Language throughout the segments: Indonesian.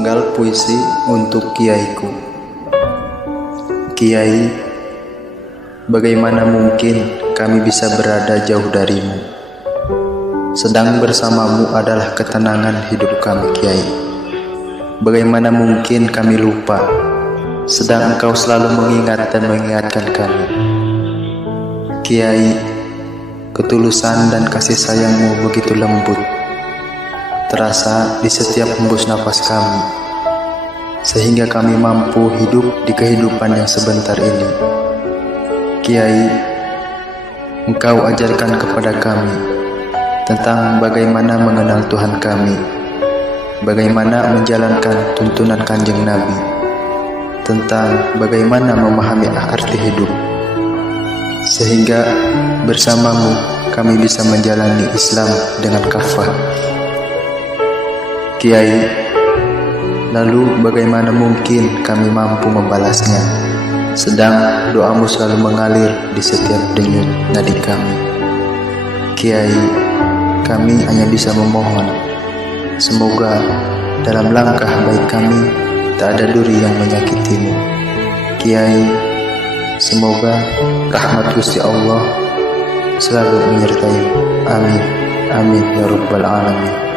Sepenggal puisi untuk Kiaiku. Kiai, bagaimana mungkin kami bisa berada jauh darimu? Sedang bersamamu adalah ketenangan hidup kami, Kiai. Bagaimana mungkin kami lupa, sedang engkau selalu mengingat dan mengingatkan kami. Kiai, ketulusan dan kasih sayangmu begitu lembut, terasa di setiap hembus napas kami, sehingga kami mampu hidup di kehidupan yang sebentar ini. Kiai, engkau ajarkan kepada kami tentang bagaimana mengenal Tuhan kami, bagaimana menjalankan tuntunan Kanjeng Nabi, tentang bagaimana memahami arti hidup, sehingga bersamamu kami bisa menjalani Islam dengan kafah. Kiai, lalu bagaimana mungkin kami mampu membalasnya, sedang doamu selalu mengalir di setiap denyut nadi kami. Kiai, kami hanya bisa memohon, semoga dalam langkah baik kami tak ada duri yang menyakitimu. Kiai, semoga rahmat Gusti Allah selalu menyertaimu. Amin, amin ya rabbal alamin.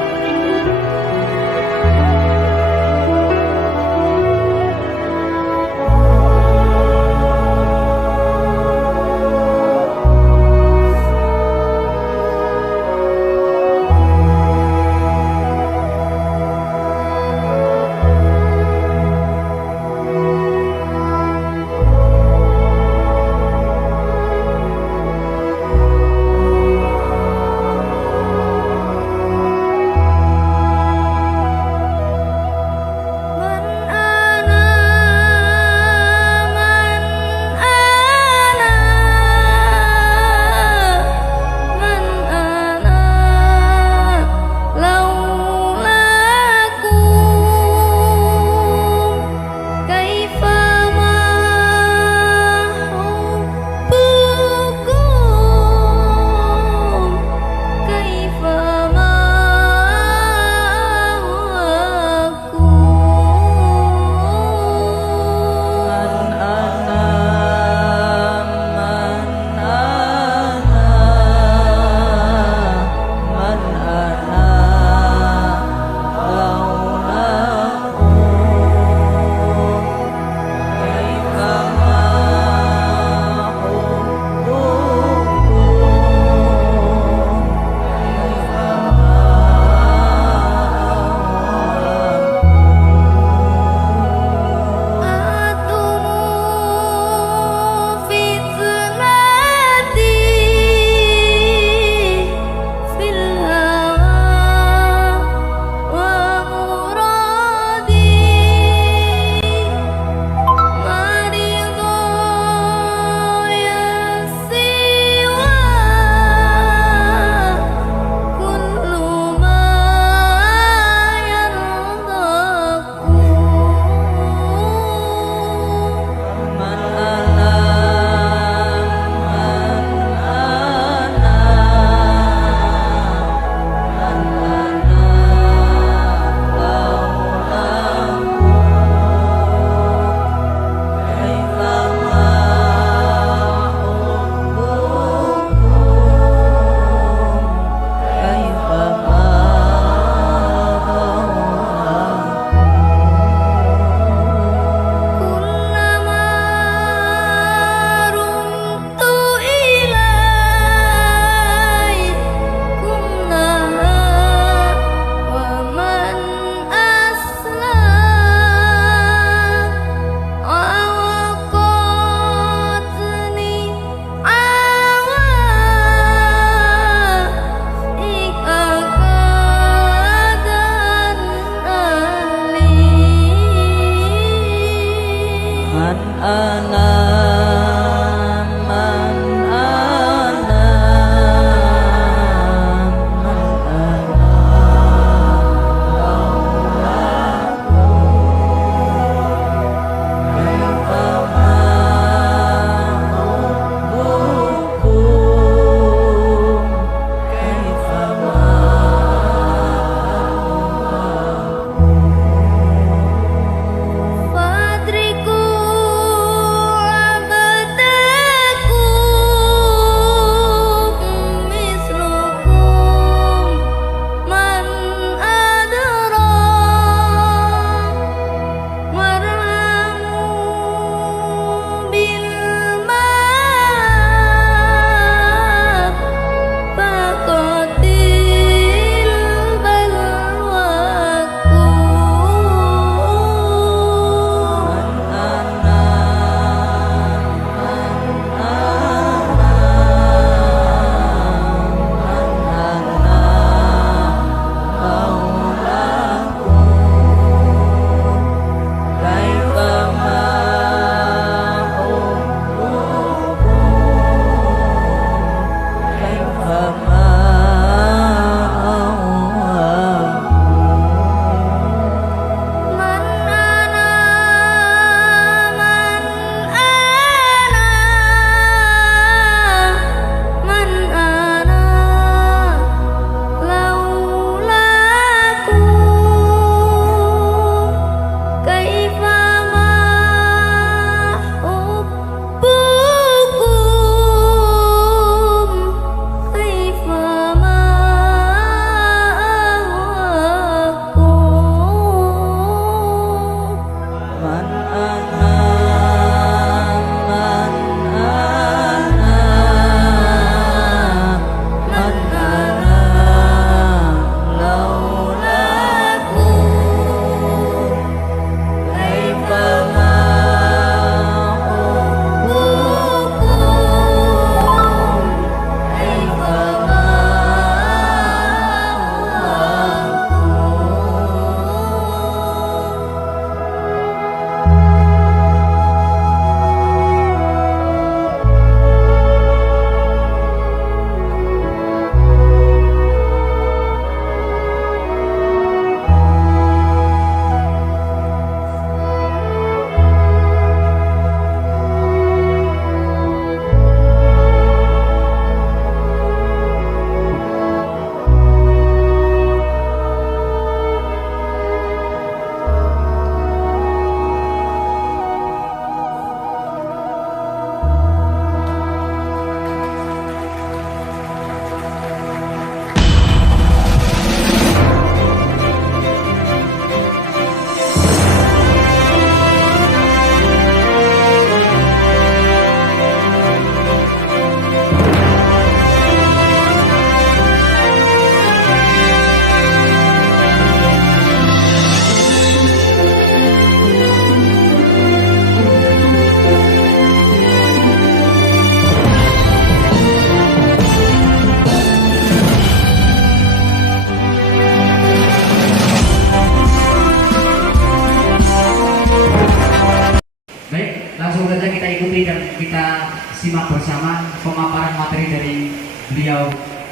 ikuti dan kita simak bersama pemaparan materi dari beliau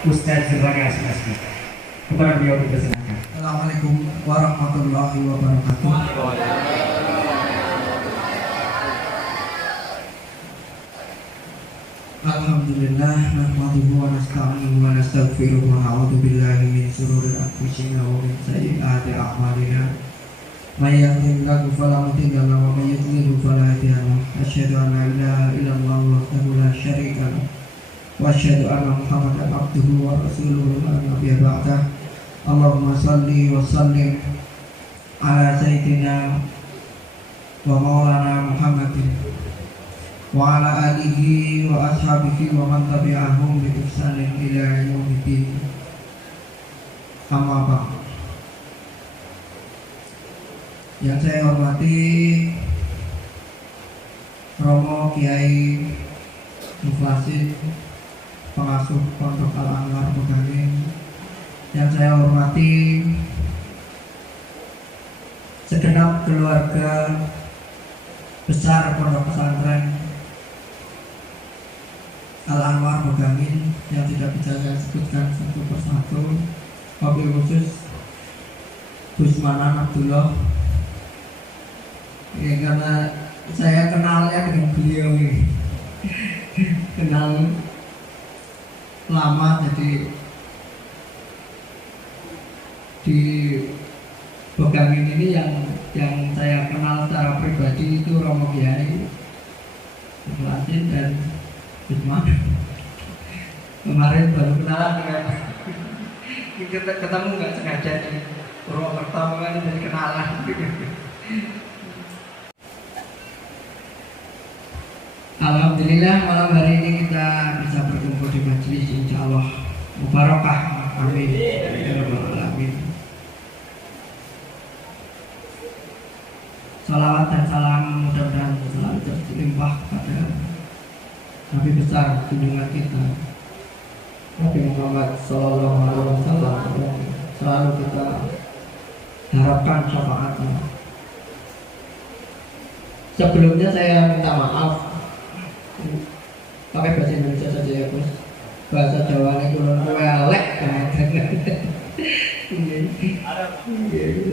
Ustaz Zurraga Asmi. Kepada beliau dipersilakan. Assalamualaikum warahmatullahi wabarakatuh. Alhamdulillah, nahmaduhu wa nasta'inuhu wa nastaghfiruhu wa na'udzu billahi min shururi anfusina wa min sayyiati a'malina. May yahdihillahu fala mudilla lahu wa may yudlil fala hadiya lahu. Asyhadu an la ilaha illallah wahdahu la syarika lahu wa asyhadu anna Muhammadan abduhu wa rasuluhu la nabiyya ba'dah. Allahumma salli wa sallim ala sayyidina wa maulana Muhammadin wa ala alihi wa ashabihi wa man tabi'ahum bi ihsanin ila yaumiddin. Amma ba'd. Yang saya hormati Romo Kiai Muflasid, pengasuh Pondok Al-Anwar Pegangin. Yang saya hormati segenap keluarga besar Pondok Pesantren Al-Anwar Pegangin yang tidak bisa saya sebutkan satu persatu, wabil khusus Gus Manan Abdullah. Ya, karena saya kenalnya dengan beliau ini kenal lama, jadi di Pegangin ini yang saya kenal secara pribadi itu Romo Kiai Muflasid dan Gusman. Kemarin baru kenalan dengan kita ketemu nggak sengaja di Purwokerto kan, jadi kenalan. Alhamdulillah malam hari ini kita bisa berkumpul di majelis, insya Allah mubarakah. Amin. Ya Rabbal Alamin. Salawat dan salam mudah-mudahan selalu terlimpah pada Nabi besar junjungan kita Nabi Muhammad Sallallahu Alaihi Wasallam, selalu kita harapkan syafaatnya. Sebelumnya saya minta maaf, pakai bahasa Indonesia saja ya Bos. Bahasa Jawa ini kurang welek banget.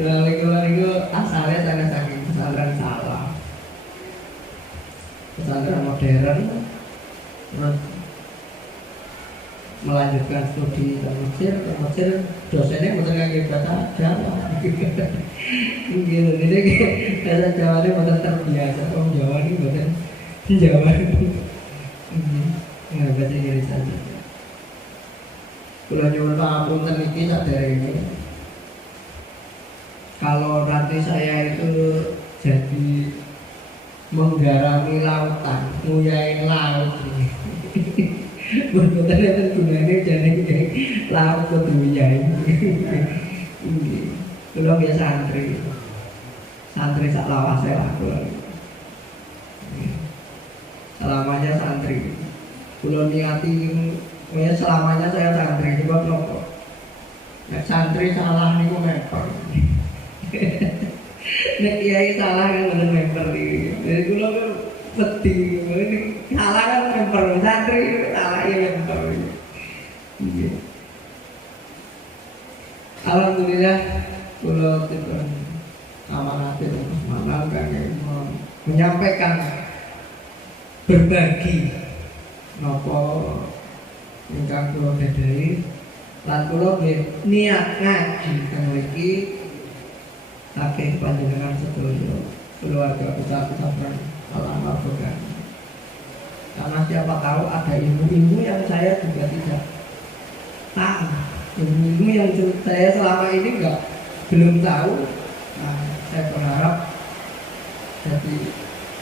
Kalau itu asalnya saya saking pesantren salah, pesantren modern, terus melanjutkan studi ke Mesir dosennya bukan kayak bahasa Jawa. Gitu, jadi bahasa Jawa ini bukan terbiasa, orang Jawa ini bukan Jawa. Nggak bahasa Inggris saja. Kalau nyuwun pangapunten iki saderenge. Kalau nanti saya itu jadi menggarami lautan, nguyain laut. Betul-betul itu gunanya jadi laut kudu nguyain. Kalau dia santri sak lawase aku. Selamanya santri. Kalau niati ya selamanya saya santri, coba nopo. Nek santri salah niku memper. Nek kiai salah kan bener memper iki. Jadi kula kan wedi, salah kan memper, santri salah ya memper. Iya. Alhamdulillah kula dipun amanati malam kan menyampaikan berbagi nopo ingkang kula gadahi lan kula niat ngaji kang mriki akeh panjenengan sedaya keluarga besar pesantren Al-Anwar Pegangin. Karena siapa tahu ada ilmu-ilmu yang saya juga tidak tahu, ilmu-ilmu yang saya selama ini belum tahu. Nah, saya berharap jadi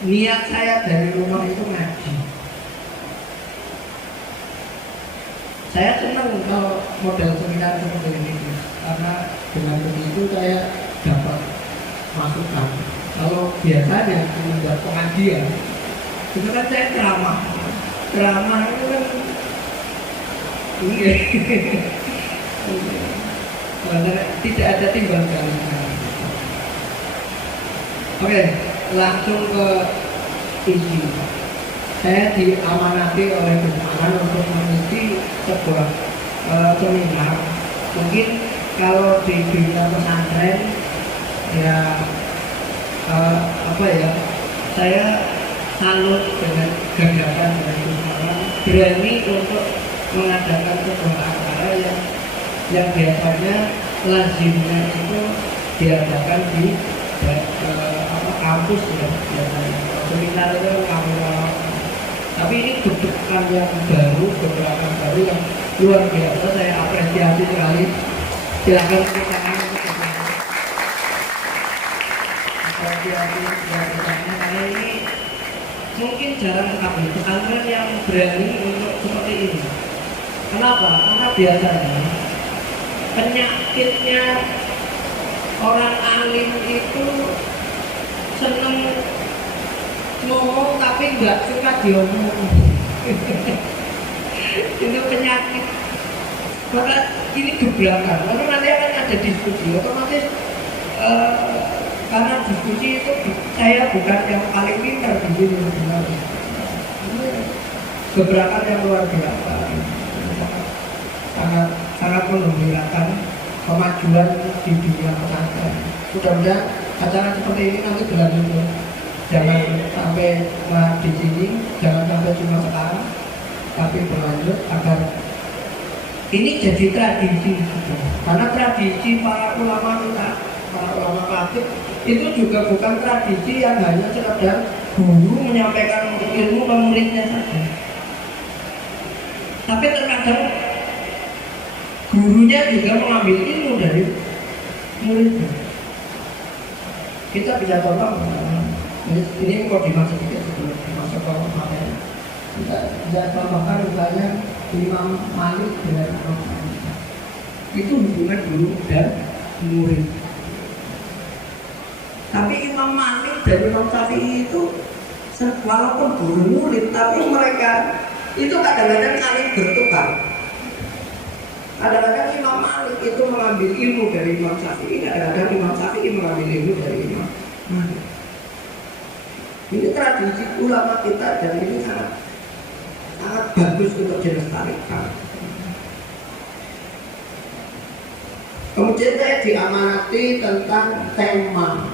niat saya dari rumah itu ngaji. Saya senang kalau model seminar seperti ini, karena dengan begitu saya dapat masukan. Kalau biasanya membuat pengajian, itu kan saya ceramah itu kan tidak ada timbal balik. Oke, langsung ke isi. saya diamanati oleh Gunungan untuk mengisi sebuah seminar. Mungkin kalau di dunia pesantren ya saya salut dengan gagasan dari Gunungan berani untuk mengadakan sebuah acara yang biasanya lazimnya itu diadakan di kampus ya biasanya seminar itu kampus. Tapi ini bentukan yang baru, gerakan baru yang luar biasa, saya apresiasi sekali. Silakan kita apresiasi karena ini mungkin jarang sekali pesantren yang berani untuk seperti ini. Kenapa? Karena biasanya penyakitnya orang alim itu seneng ngomong tapi nggak suka diomong. Itu penyakit. Karena ini gebrakan. Lalu nanti akan ada diskusi. Otomatis karena diskusi itu saya bukan yang paling pintar di sini sebenarnya. Gebrakan yang luar biasa. Sangat menggembirakan kemajuan di dunia pesantren. Mudah-mudahan acara seperti ini nanti berlanjut. Jangan sampai di sini, jangan sampai cuma sekarang, tapi berlanjut agar ini jadi tradisi. Karena tradisi para ulama kita, para ulama klasik itu juga bukan tradisi yang hanya sekedar guru menyampaikan ilmu ke muridnya saja. Tapi terkadang gurunya juga mengambil ilmu dari muridnya. Kita bisa contoh, ini mau dimasuk sedikit sebelum masuk ke materi. Kita bisa contohkan misalnya Imam Malik dengan Imam Syafi'i. Itu hubungan guru dan murid. Tapi Imam Malik dan Imam Syafi'i itu walaupun guru murid, tapi mereka itu kadang-kadang saling bertukar. Kadang-kadang Imam Malik itu mengambil ilmu dari Imam Syafi'i, kadang-kadang Imam Syafi'i mengambil ilmu dari Imam Malik. Ini tradisi ulama kita dan ini sangat bagus untuk dilestarikan. Kemudian saya diamanati tentang tema.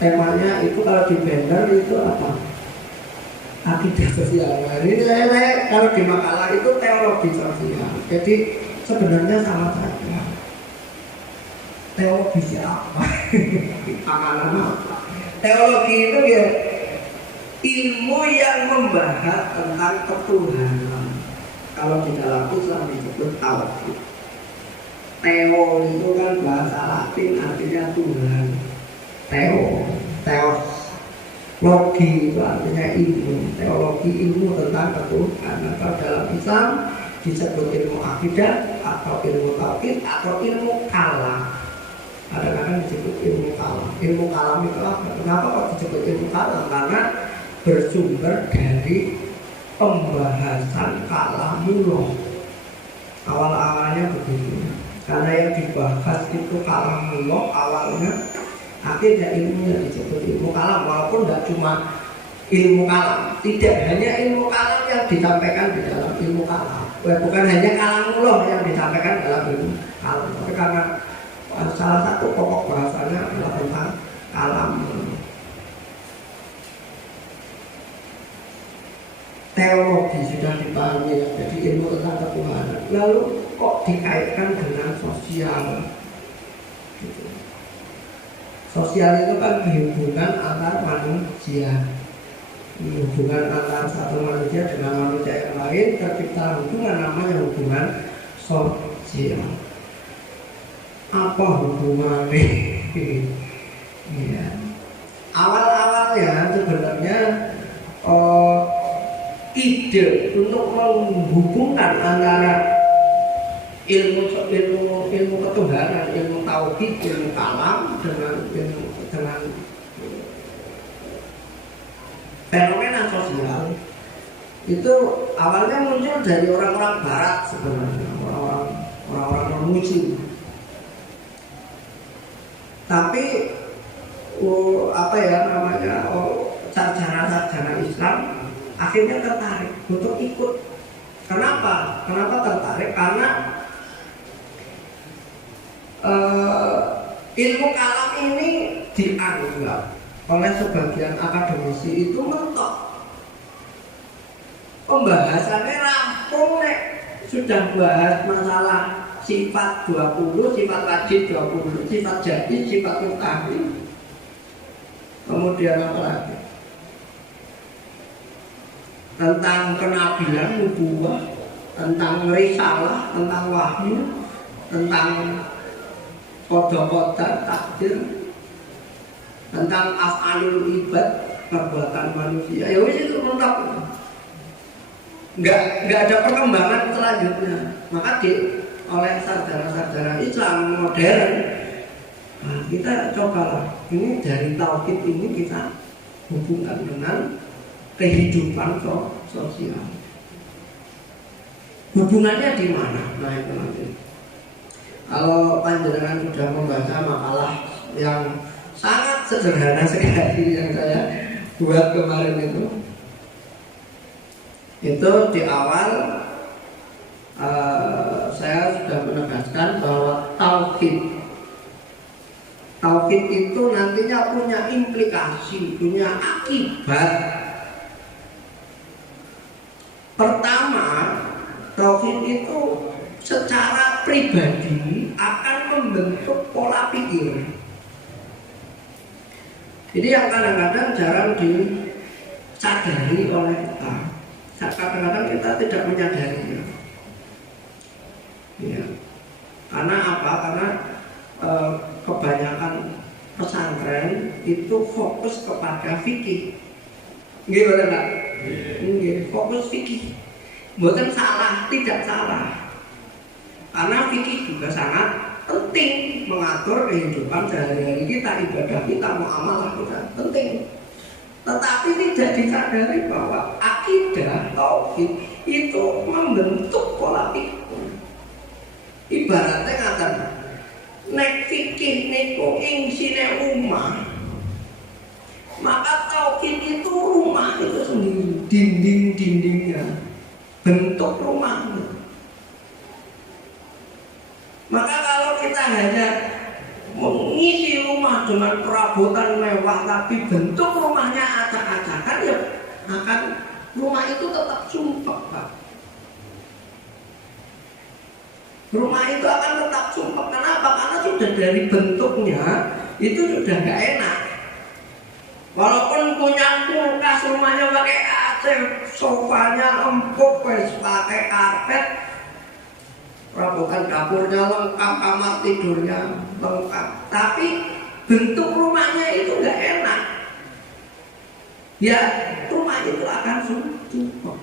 Temanya itu kalau di banner itu apa? Akidah sosial. Nah, ini saya kalau di makalah itu teologi sosial. Jadi sebenarnya sama saja. Teologi siapa? Makalah apa? Teologi itu ya ilmu yang membahas tentang ketuhanan. Kalau di dalam Islam disebut tauhid. Theo itu kan bahasa Latin artinya Tuhan. Theos. Logi itu artinya ilmu. Teologi ilmu tentang ketuhanan. Kalau dalam Islam disebut ilmu akidah atau ilmu tauhid atau ilmu kalam. Kadang-kadang disebut ilmu kalam. Ilmu kalam itu apa? Kenapa kok disebut ilmu kalam? Karena bersumber dari pembahasan kalamullah. Awal-awalnya begitu. Karena yang dibahas itu kalamullah awalnya, akhirnya ilmunya disebut ilmu kalam. Walaupun tidak cuma ilmu kalam, tidak hanya ilmu kalam yang disampaikan di dalam ilmu kalam. Bukan hanya kalamullah yang disampaikan dalam ilmu kalam, tapi karena salah satu pokok bahasanya adalah tentang kalam. Teologi sudah dipahami, jadi ilmu tentang ketuhanan. Lalu kok dikaitkan dengan sosial? Gitu. Sosial itu kan hubungan antar manusia, hubungan antar satu manusia dengan manusia yang lain, tercipta hubungan namanya hubungan sosial. Apa hubungannya? Ya. Awal-awalnya sebenarnya ide untuk menghubungkan antara ilmu ketuhanan, ilmu tauhid, ilmu kalam dengan fenomena sosial itu awalnya muncul dari orang-orang Barat sebenarnya, orang-orang non-Muslim. Tapi sarjana-sarjana Islam akhirnya tertarik untuk ikut. Kenapa? Kenapa tertarik? Karena ilmu kalam ini dianggap oleh sebagian akademisi itu mentok. Pembahasannya rampung nek sudah bahas masalah sifat 20, sifat wajib 20, sifat jadi, sifat mutakhir. Kemudian apa lagi? Tentang kenabilan, nubuwah, tentang risalah, tentang wahyu, tentang qada takdir, tentang af'alul ibad, perbuatan manusia. Ya wis itu mentok. Nggak ada perkembangan selanjutnya. Maka oleh sarjana-sarjana Islam modern, nah, kita cobalah ini dari tauhid ini kita hubungkan dengan kehidupan sosial. Hubungannya di mana? Nah itu nanti. Kalau panjenengan sudah membaca makalah yang sangat sederhana sekali yang saya buat kemarin itu di awal saya sudah menegaskan bahwa tauhid itu nantinya punya implikasi, punya akibat. Pertama, tauhid itu secara pribadi akan membentuk pola pikir. Jadi yang kadang-kadang jarang disadari oleh kita. Kadang-kadang kita tidak menyadarinya. Ya. Karena apa? Karena kebanyakan pesantren itu fokus kepada fikih. Nggih betul Pak? Nggih, fokus fikih. Bukan salah, tidak salah. Karena fikih juga sangat penting mengatur kehidupan sehari-hari kita, ibadah kita, muamalah kita, penting. Tetapi tidak disadari bahwa akidah tauhid itu membentuk pola pikir. Ibaratnya ngaten, nek fikih niku insine rumah, maka tauhid itu rumah itu sendiri, dinding-dindingnya, bentuk rumahnya. Maka kalau kita hanya mengisi rumah dengan perabotan mewah tapi bentuk rumahnya acak-acakan, ya akan rumah itu tetap sumpek, Pak. Rumah itu akan tetap sumpek. Kenapa? Karena sudah dari bentuknya itu sudah nggak enak. Walaupun punya kulkas, rumahnya pakai AC, sofanya empuk, pakai karpet, perabotan dapurnya lengkap, kamar tidurnya lengkap, tapi bentuk rumahnya itu nggak enak. Ya, rumah itu akan sumpek.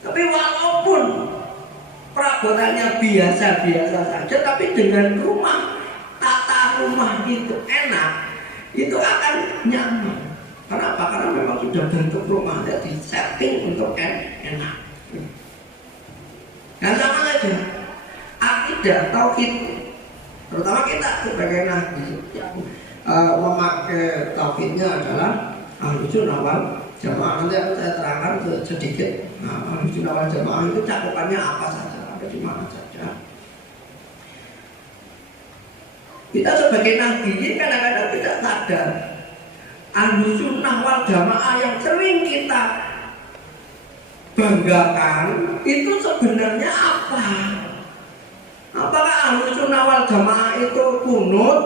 Tapi walaupun perabotannya biasa-biasa saja, tapi dengan tata rumah itu enak, itu akan nyaman. Kenapa? Karena memang sudah bentuk rumahnya di setting untuk enak. Dan sama aja akidah tauhid, terutama kita sebagai nabi memakai tauhidnya adalah Ahlus Sunnah wal Jamaah. Nanti akan saya terangkan sedikit. Ahlus Sunnah wal Jamaah itu cakupannya apa saja, ada di mana saja. Kita sebagai nabi ini kadang-kadang tidak sadar Ahlus Sunnah wal Jamaah yang sering kita banggakan itu sebenarnya apa? Apakah Ahlus Sunnah wal Jamaah itu kunut,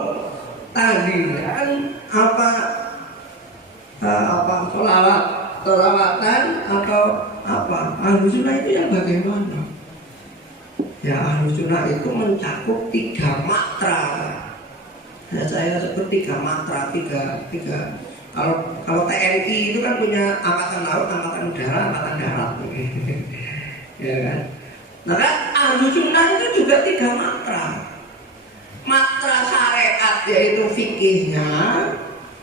tahlilan, sholawatan atau apa? Ahlus Sunnah itu yang bagaimana? Ya, Ahlus Sunnah itu mencakup 3 matra. Ya, saya sebut 3 matra, tiga. Kalau TNI itu kan punya angkatan laut, angkatan udara, angkatan darat, ya kan? Maka Ahlus Sunnah itu juga 3 matra. Matra syariat yaitu fikihnya,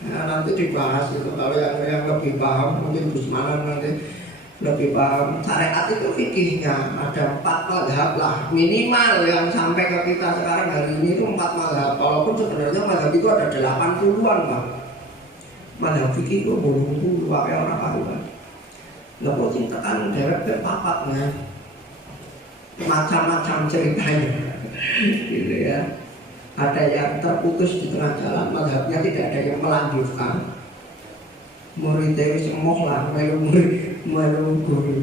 ya, nanti dibahas itu. Kalau yang lebih paham, mungkin Gus Manan nanti lebih paham. Syariat itu fikihnya ada 4 mazhab lah minimal yang sampai ke kita sekarang hari ini itu 4 mazhab. Walaupun sebenarnya mazhab itu ada 80-an Pak. Madhab fikih itu bolong wae ora karuan. Lah kok sing tekan derek ke papatnya macam-macam ceritanya gitu ya. Ada yang terputus di tengah jalan, madhabnya tidak ada yang melanjutkan. Muridnya semoh lah, melu guru.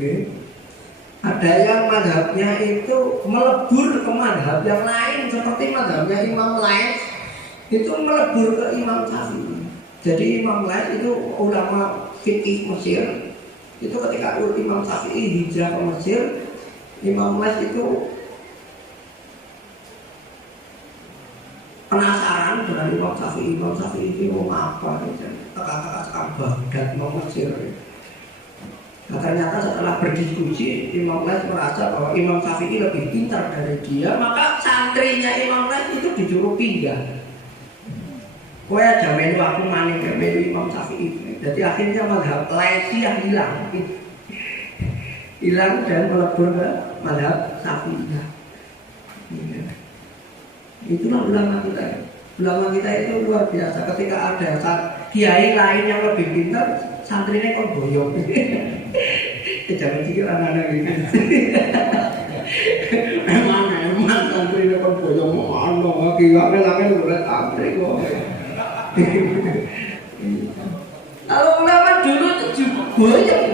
Ada yang madhabnya itu melebur ke madhab yang lain, seperti madhabnya Imam Lais itu melebur ke Imam Syafi'i. Jadi Imam Lais itu ulama fikih Mesir. Itu ketika Imam Syafi'i hijrah ke Mesir, Imam Lais itu penasaran dengan Imam Syafi'i. Imam Syafi'i itu mau apa? Teka-teka sekarang Baghdad mau Mesir. Nah, ternyata setelah berdiskusi, Imam Lais merasa bahwa Imam Syafi'i lebih pintar dari dia, maka santrinya Imam Lais itu disuruh pindah. Kowe aja melu aku maning melu Imam Syafi'i. Jadi akhirnya mazhab Laisiyah hilang dan melebur ke mazhab Syafi'iyah. Itulah ulama kita. Ulama kita itu luar biasa. Ketika ada kiai lain yang lebih pintar, santrinya kok boyong. Jangan pikir anak-anak gitu. Emang santrinya kok boyong. Mau kiai lain udah santri kok. Kalau ulama dulu itu boyong.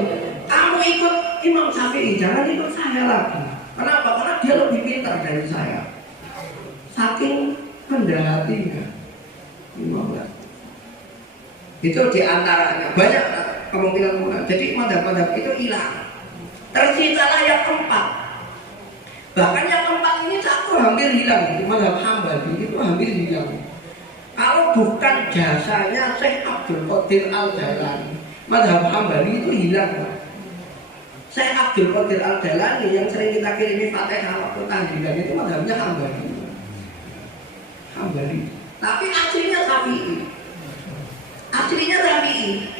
Kamu ikut Imam Syafi'i, jangan ikut saya lagi. Kenapa? Karena dia lebih pintar dari saya. Saking rendah hatinya Imam Lais. Itu diantaranya banyak kemungkinan. Jadi madhab-madhab itu hilang. Tersisalah yang keempat. Bahkan yang keempat ini satu hampir hilang. Madhab Hambali itu hampir hilang. Kalau bukan jasanya Syekh Abdul Qadir Al-Jailani, madhab Hambali itu hilang. Syekh Abdul Qadir Al-Jailani yang sering kita kirimi Fatihah waktu tahlilan itu madhabnya Hambali. Tapi aslinya Syafi'i.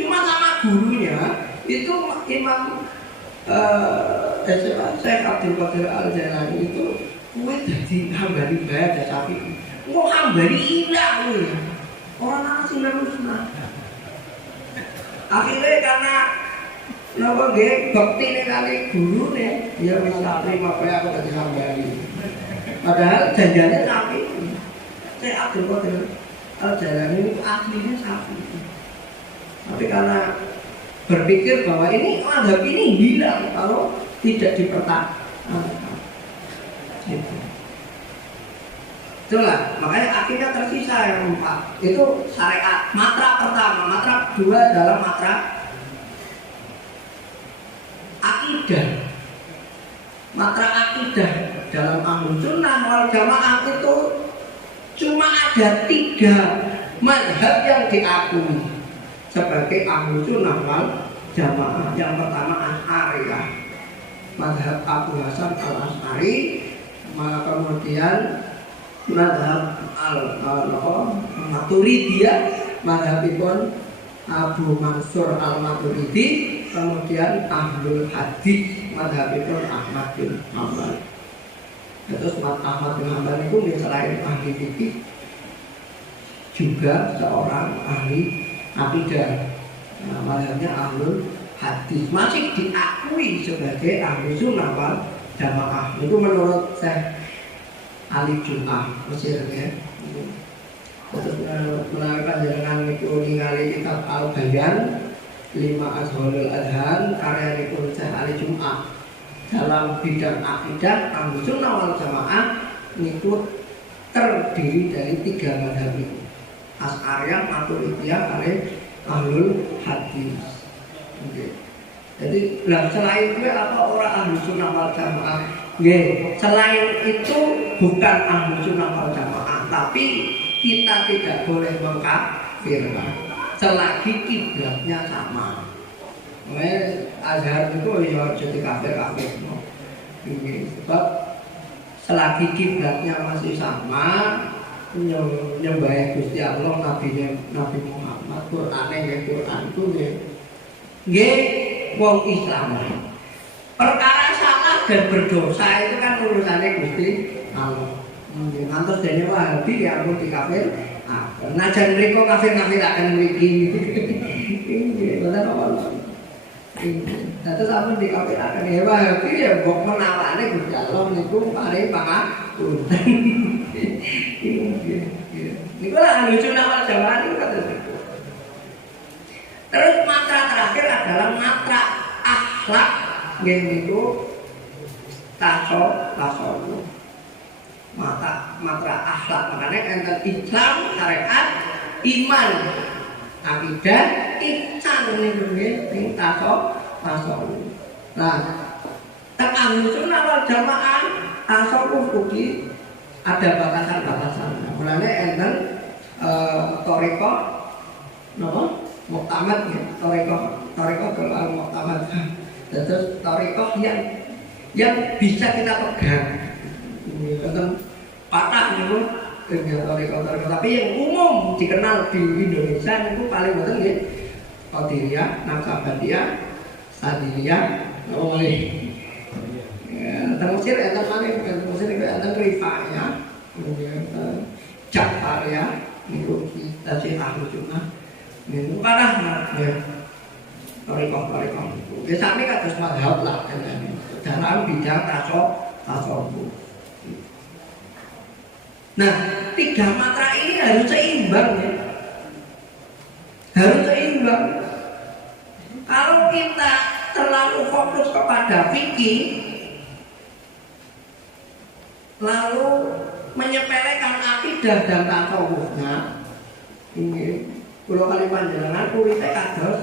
Cuma sama gurunya itu Imam Syekh Abdul Qadir Al-Jailani itu kuwi dadi Hambali bae ada Syafi'i. Kok Hambali hilang kuwi. Orang asli terusna. Akhirnya karena napa nggih bektine kali gurune ya wis terima bae aku dadi Hambali. Padahal janjane Syafi'i. Syekh Abdul Qadir Al-Jailani itu aslinya Syafi'i. Tapi karena berpikir bahwa ini mazhab ini hilang kalau tidak dipertahankan. Gitu. Itulah, makanya akhirnya tersisa yang 4. Itu syariat. Matra pertama, matra kedua adalah matra akidah. Matra akidah dalam Ahlus Sunnah wal Jamaah itu cuma ada 3 mazhab yang diakui sebagai Ahlus Sunnah wal Jamaah. Yang pertama Asy'ariyah, mazhab Abu Hasan Al-Asy'ari, kemudian mazhab Maturidiyah, mazhabipun Abu Mansur Al-Maturidi, kemudian Ahlul Hadis, mazhabipun Ahmad bin Hanbal. Terus Ahmad bin Hanbal itu selain ahli fikih juga seorang ahli akidah. Mazhabnya Ahlul Hadis, masih diakui sebagai Ahlus Sunnah wal Jamaah. Itu menurut Syekh Ali Jum'ah Mesir ya. Terus menawarkan jangan itu ningali kitab Al-Bayan 5 Azharul Adhan karya Syekh Ali Jum'ah. Dalam bidang akidah Ahlus Sunnah wal Jamaah itu terdiri dari 3 mazhab itu. Asy'ariyah, Maturidiyah, kali Ahlul Hadis. Okay. Jadi selain itu apa orang Ahlus Sunnah wal Jamaah? Selain itu bukan Ahlus Sunnah wal Jamaah, tapi kita tidak boleh mengkafirkan selagi kiblatnya sama. Azhar itu ya jadi kafir-kafir. Sebab selagi kiblatnya masih sama, nyembah Gusti Allah, Nabi Muhammad, Qur'ane Quran itu nggih wong Islam. Perkara salah dan berdosa itu kan urusannya Gusti Allah. Ngantos dene Wahabi ya ampun dikafir. Nah, jan mriko kafir-kafir akan mriki. Ini betul apa? Terus apa di kafir akan ya Pak? Ya bok menawane Gusti Allah niku paring pangapunten. Niku lah lucu nama Jawa niku kata itu. Terus matra terakhir adalah matra akhlak yang itu tasawuf. Matra akhlak makanya enten Islam, syariat, iman, akidah, ihsan niku nggih tasawuf. Nah, Ahlu Sunnah wal Jamaah tasawuf ugi ada batasan-batasan. Mulane enten thariqah napa? Muktamad ya, thariqah kalau muktamad. Terus thariqah yang bisa kita pegang. Enten patah niku thariqah. Tapi yang umum dikenal di Indonesia niku paling betul nggih Qadiriyah, Naqsabandiyah, Sadiliyah, napa malih? Mesir enten malih, Mesir niku enten Rifaiyah, kemudian Ja'fariyah, niku kita sih Ahlu Sunnah. Niku parah ya. Thariqah. Ya sami kados mazhab lah dalam bidang tasawuf. Nah, 3 matra ini harus seimbang ya. Harus seimbang. Kalau kita terlalu fokus kepada fikih, lalu menyepelekan akidah dan tasawufnya, ini kula kali panjenengan kulite kados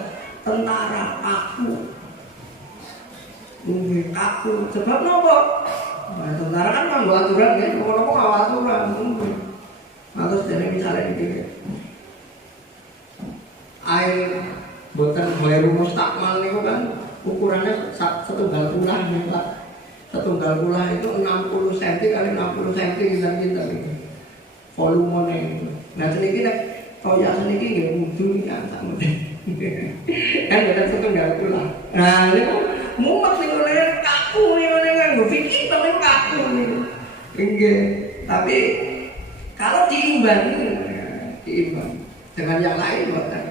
tentara kaku. Kaku sebab nopo? Nah, tentara kan nganggo aturan ya, nopo ngawal aturan. Nah, terus jadi misalnya iki. Air boten bae mustakmal niku kan ukurannya setunggal kulah nih Pak. Setunggal kulah itu 60 cm kali 60 cm pinten iki. Volumenya itu. Nah, seniki nek kaya seniki nggih kudu ya sakmene. Kan boten setunggal kulah. Nah, niku mumet niku lek kaku niku nganggo fikih paling kaku niku. Nggih. Tapi kalau diimbangi dengan yang lain boten.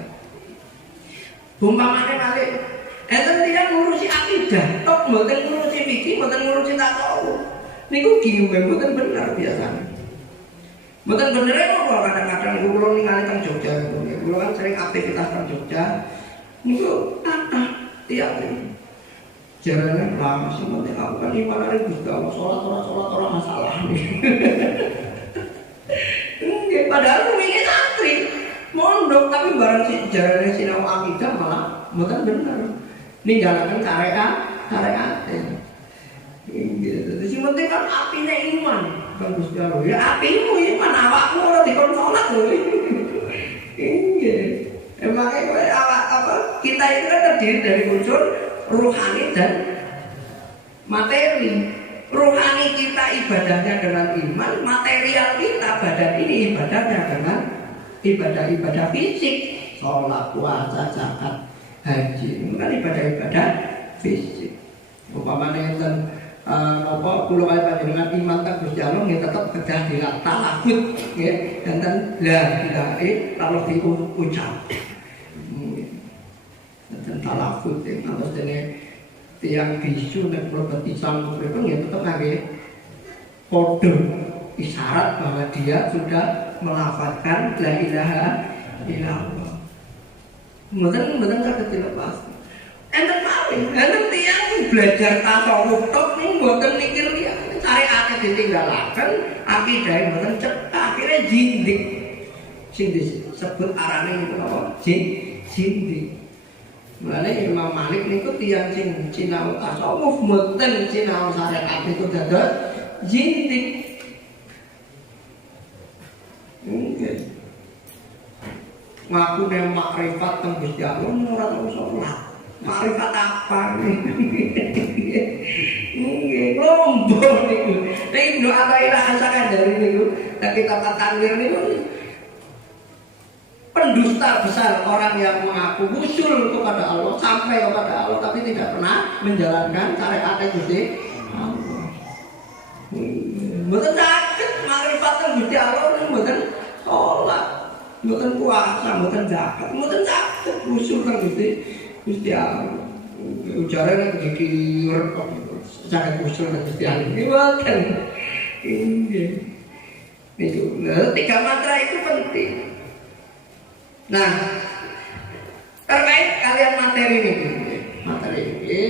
Umpamane malih enten tiyang ngurusi akidah, tok mboten ngurusi fikih, mboten ngurusi tasawuf. Niku diimbangi mboten bener biasanya. Mboten bener kok kadang-kadang kula ningali teng Jogja niku. Kula kan sering aktivitas teng Jogja. Niku tiyang jarane lama sementing aku kan iman Gusti Allah, salat ora masalah. Nggih, padahal wingi santri mondok tapi barang si jarane sinau akidah malah mboten bener. Ninggalaken syariat. Nggih, sing penting kan apine iman, kan Gusti Allah. Ya apimu iman, awakmu ora dikon salat lho. Nggih. Emangnya kowe awak apa? Kita itu kan terdiri dari unsur rohani dan materi. Rohani kita ibadahnya dengan iman, material kita badan ini ibadahnya dengan ibadah fisik, sholat, puasa, zakat, haji. Itu kan ibadah fisik. Umpamane enten apa kula kali panjenengan iman tak Gusti Allah nggih tetep kedah dilaknat nggih enten la ilaha illallah diucap. Enten talafut terus dene tiyang bisu nek mlebet Islam mripun nggih tetep ngangge kode isyarat bahwa dia sudah melafazkan la ilaha illallah. Mboten saged dilepas. Enten paling, enten tiyang belajar tasawuf tok ning mboten mikir liya. Syariate ditinggalaken, akidahe mboten cetha, akhire jindik. Sing disebut arane niku napa? Jindik. Mulane Imam Malik niku tiyang sing sinau tasawuf mboten sinau syariat itu dados jindik. Ngaku nek makrifat teng Gusti Allah ora tau salat. Makrifat apa nih? Nggih, lombok niku. Nek doa la ilaha illallah dari niku, nek kita takdir niku pendusta besar orang yang mengaku usul kepada Allah, sampai kepada Allah tapi tidak pernah menjalankan syariat Gusti Allah. Mboten saged makrifat teng Gusti Allah mboten salat. Mboten puasa, mboten zakat, mboten saged. usul kan Gusti Allah. Ujarane iki rekop sangat usul kan Gusti Allah. Gimana? Iya. Itu. Nah, 3 mantra itu penting. Nah, terkait kalian materi ini,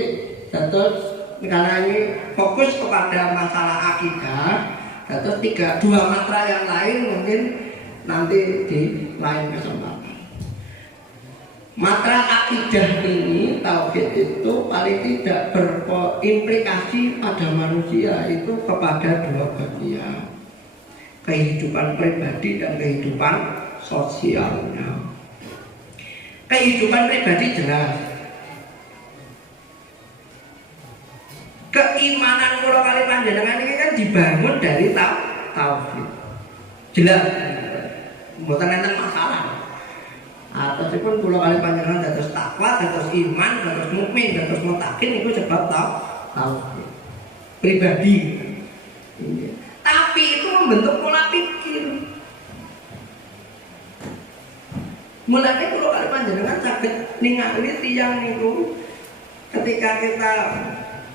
terus karena ini fokus kepada masalah akidah, terus 2 mantra yang lain mungkin nanti di lain kesempatan. Mantra akidah ini, tauhid itu paling tidak berimplikasi pada manusia itu kepada 2 bagian, kehidupan pribadi dan kehidupan sosialnya. Kehidupan pribadi jelas, keimanan kula kali panjenengan ini kan dibangun dari tauhid. Jelas, mboten enten masalah. Ataupun kula kali panjenengan dados takwa, dados iman, dados mukmin, dados mutakin itu sebab tauhid pribadi. Tapi itu membentuk pola pikir. Mulane kula kali panjenengan saged ningali tiyang niku ketika kita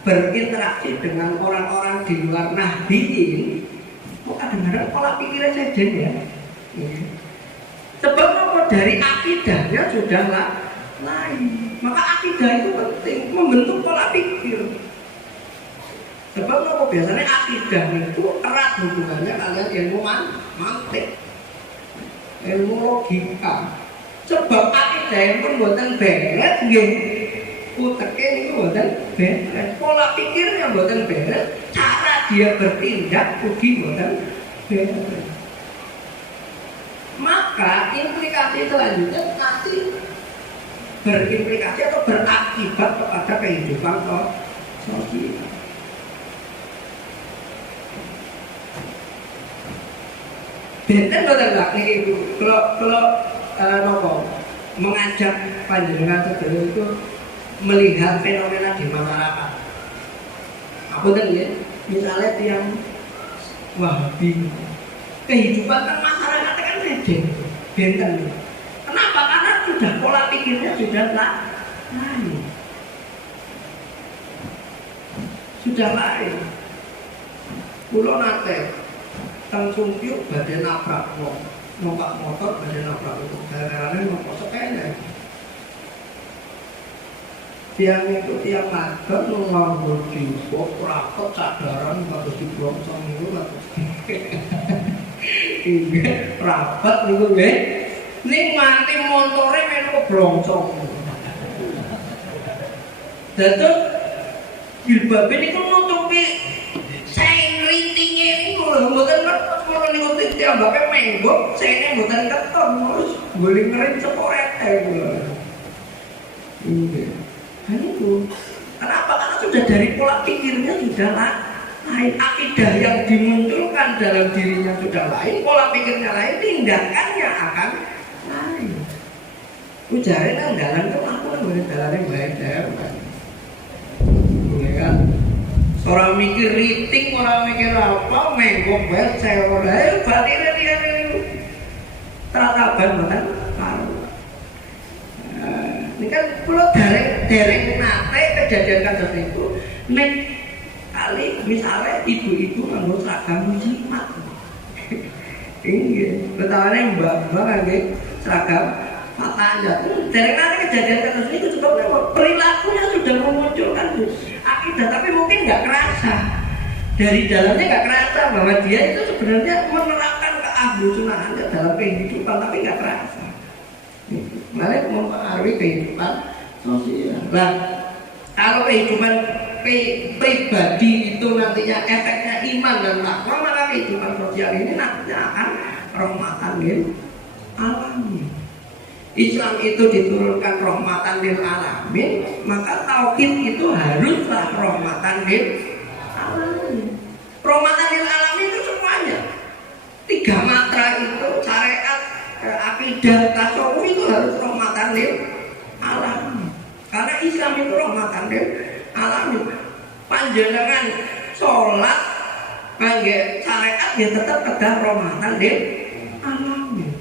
berinteraksi dengan orang-orang di luar Nahdliyin, kok kadang-kadang pola pikirnya sejen ya. Sebab apa? Dari akidahnya sudah lain. Maka akidah itu penting, membentuk pola pikir. Sebab apa? Biasanya akidah itu erat hubungannya kalian ilmu mantik, ilmu logika. Sebab akidah yang pun buatan beres, uteknya itu buatan beres, pola pikirnya buatan beres, cara dia bertindak ugi buatan beres. Maka implikasi selanjutnya pasti berimplikasi atau berakibat kepada kehidupan sosial. Benten betul nggak nih ibu? Kalau mengajak panjenengan sedaya itu melihat fenomena di masyarakat. Apa kan ya? Misalnya tiang Wahabi, kehidupan kan masyarakat kan beda, benten. Kenapa? Karena sudah pola pikirnya sudah lain, sudah lain. Pulau nate, langsung tiup badai nabrak wong, numpak motor badai nabrak itu, gara-gara numpak sepeda. Tiang itu tiang magang nganggur jubok, rakot sadaran bagus diblongsong itu bagus. Ini rapat niku nggih. Ning mati montore melu blongsong. Dados jilbab niku nutupi saing rintinge niku lho mboten ngertos ngono niku tiambake menggok, saenge mboten keton terus guling ngerin seporete kula. Nggih. Kan itu. Kenapa? Karena sudah dari pola pikirnya sudah lain, akidah yang dimunculkan dalam dirinya sudah lain, pola pikirnya lain, tindakannya akan lain. Ujarnya kan jalan itu aku boleh jalan yang baik saya bukan. Ya kan? Orang mikir riting, orang mikir apa, menggok baik saya udah, batinnya dia ini terataban bukan? Ini kan kalau dereng nate kejadian kasus itu, nek kali misalnya ibu-ibu nganggo seragam muslimat, ini betulnya mbak-mbak nganggo seragam matanya. Dereng nate kejadian kasus itu sebabnya perilakunya sudah memunculkan akidah, tapi mungkin nggak kerasa dari dalamnya nggak kerasa bahwa dia itu sebenarnya menerapkan keahlusunahannya dalam kehidupan, tapi nggak kerasa. Malah mempengaruhi kehidupan sosial. Nah, kalau kehidupan pribadi itu nantinya efeknya iman dan takwa, maka kehidupan sosial ini nantinya akan rahmatan lil alamin. Islam itu diturunkan rahmatan lil alamin, maka tauhid itu haruslah rahmatan lil alamin. Rahmatan lil alamin itu semuanya. 3 mantra itu syariat, akidah, tasawuf itu harus rahmatan lil alamin. Karena Islam itu rahmatan lil alamin. Panjenengan sholat kangge syariat ya tetap kedah rahmatan lil alamin.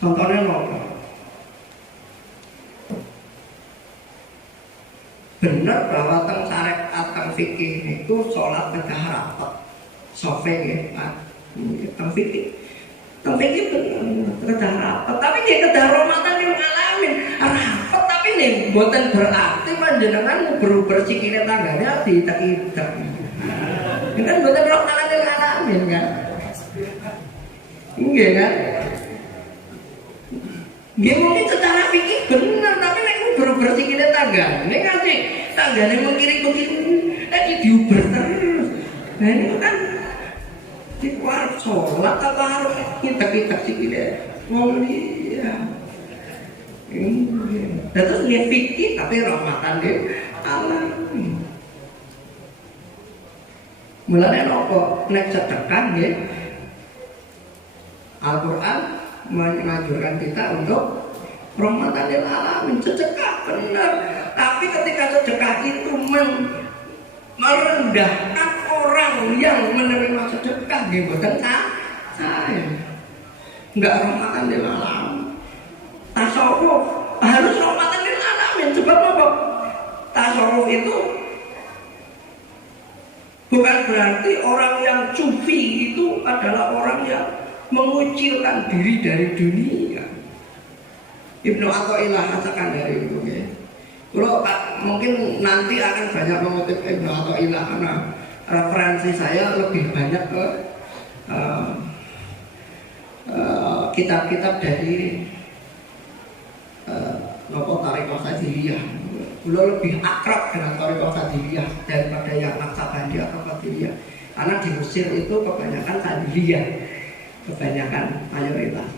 Contohnya apa? bener bahwa teng syariat teng fikih itu sholat kedah rapat sofe ya, teng fikih bener kedah rapat, tapi dia kedah Ramadan yang ngalamin rapat, tapi nih buatan berarti panjenengan berubah sikile tangganya tidak ini kan buatan Ramadan yang ngalamin kan, enggak kan? Dia mungkin secara fikih benar, tapi nek berubah sikile tangga, nek kasih tanggane mengkiri begini, lagi diuber terus. Nah ini kan di luar sholat apa harus kita sikile wong dia. Terus dia fikih tapi Ramadan dia alami. Mulane nopo nek sedekah nggih Al-Qur'an menganjurkan kita untuk Ramadanil alamin, sedekah benar. Tapi ketika sedekah itu merendahkan orang yang menerima sedekah, dia bukan saya. Enggak Ramadanil alamin. Tasawuf harus Ramadanil alamin. Sebab apa? Tasawuf itu bukan berarti orang yang sufi itu adalah orang yang mengucilkan diri dari dunia. Ibnu Athaillah katakan dari itu ya. Kalau mungkin nanti akan banyak mengutip Ibnu Athaillah karena referensi saya lebih banyak ke kitab-kitab dari Thariqah Sadiliyah. Beliau lebih akrab dengan Thariqah Sadiliyah daripada yang Naqsabandi atau Qadiriyah. Karena di Mesir itu kebanyakan Sadiliyah, kebanyakan mayoritas.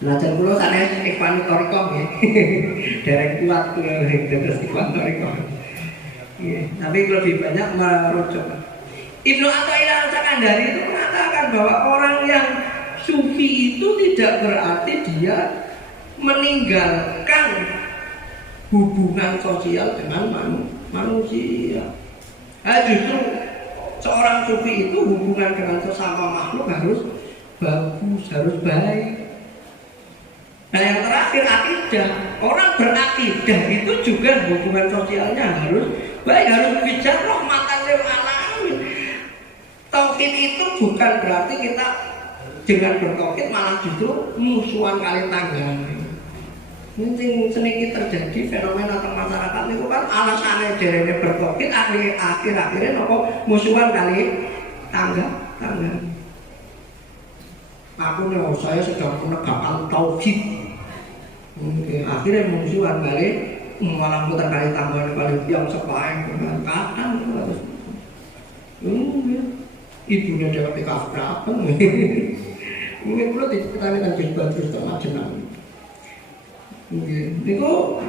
Belajar pulau sana Ikhwan Thariqah ya, derek kuat terus Ikhwan Thariqah. Tapi lebih banyak merujuk. Ibnu Athaillah Al-Sakandari itu mengatakan bahwa orang yang sufi itu tidak berarti dia meninggalkan hubungan sosial dengan manusia. Justru seorang sufi itu hubungan dengan sesama makhluk harus bagus, harus baik. Nah yang terakhir akidah. Orang berakidah itu juga hubungan sosialnya harus baik, harus bicara rahmatan lil alamin. Tauhid itu bukan berarti kita dengan bertauhid malah justru musuhan kali tangga. Mungkin sedikit terjadi fenomena teng masyarakat itu kan alasannya derene bertauhid akhir-akhirnya nopo musuhan kali tangga. Aku nih, saya sedang menegakkan tauhid. Akhirnya musuhan kali malah putar kali tangga kali yang sepaeng dengan kadang terus. Ibunya dewa PKF berapa? Mungkin perlu dipertanyakan juga terus tengah jenang. Niku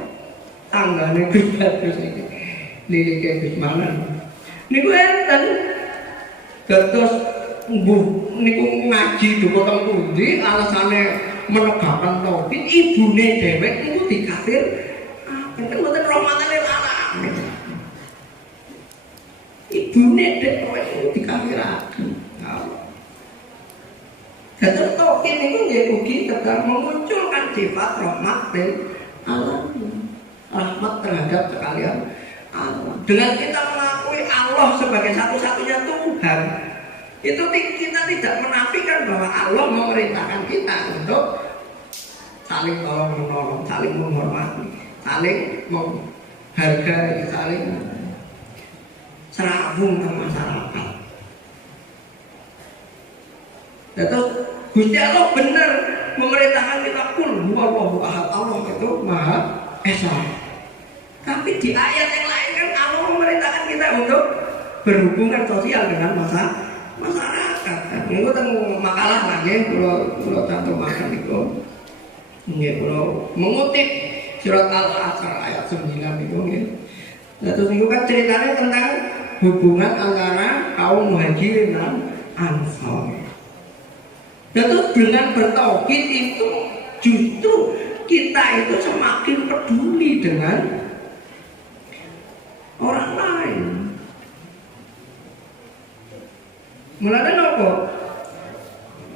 tanggane Gus Badrus iki. Lilike Gus Manan. Niku enten terus niku ngaji duka teng pundi alasane menegakkan tauhid, ibune dhewek niku dikafir. Kan mboten rahmatanil alamin. Ibune dhewek niku dikafiraken. Dan tauhid niku nggih ugi tetap memunculkan sifat rahmatil alamin. Rahmat terhadap sekalian Allah. Dengan kita mengakui Allah sebagai satu-satunya Tuhan, itu kita tidak menafikan bahwa Allah memerintahkan kita untuk saling tolong-menolong, saling menghormati, saling menghargai, saling serabung ke masyarakat. Terus Gusti Allah benar memerintahkan kita kul huwallahu ahad, Allah itu Maha Esa. Tapi di ayat yang lain kan Allah memerintahkan kita untuk berhubungan sosial dengan masyarakat. Niku teng makalah lagi kalau cantumaken niku. Nggih kula mengutip surat Al-Asr ayat 9 niku nggih. Nah terus niku kan ceritanya tentang hubungan antara kaum Muhajirin dan Ansor. Dan terus dengan bertauhid itu justru kita itu semakin peduli dengan orang lain. Mulane napa?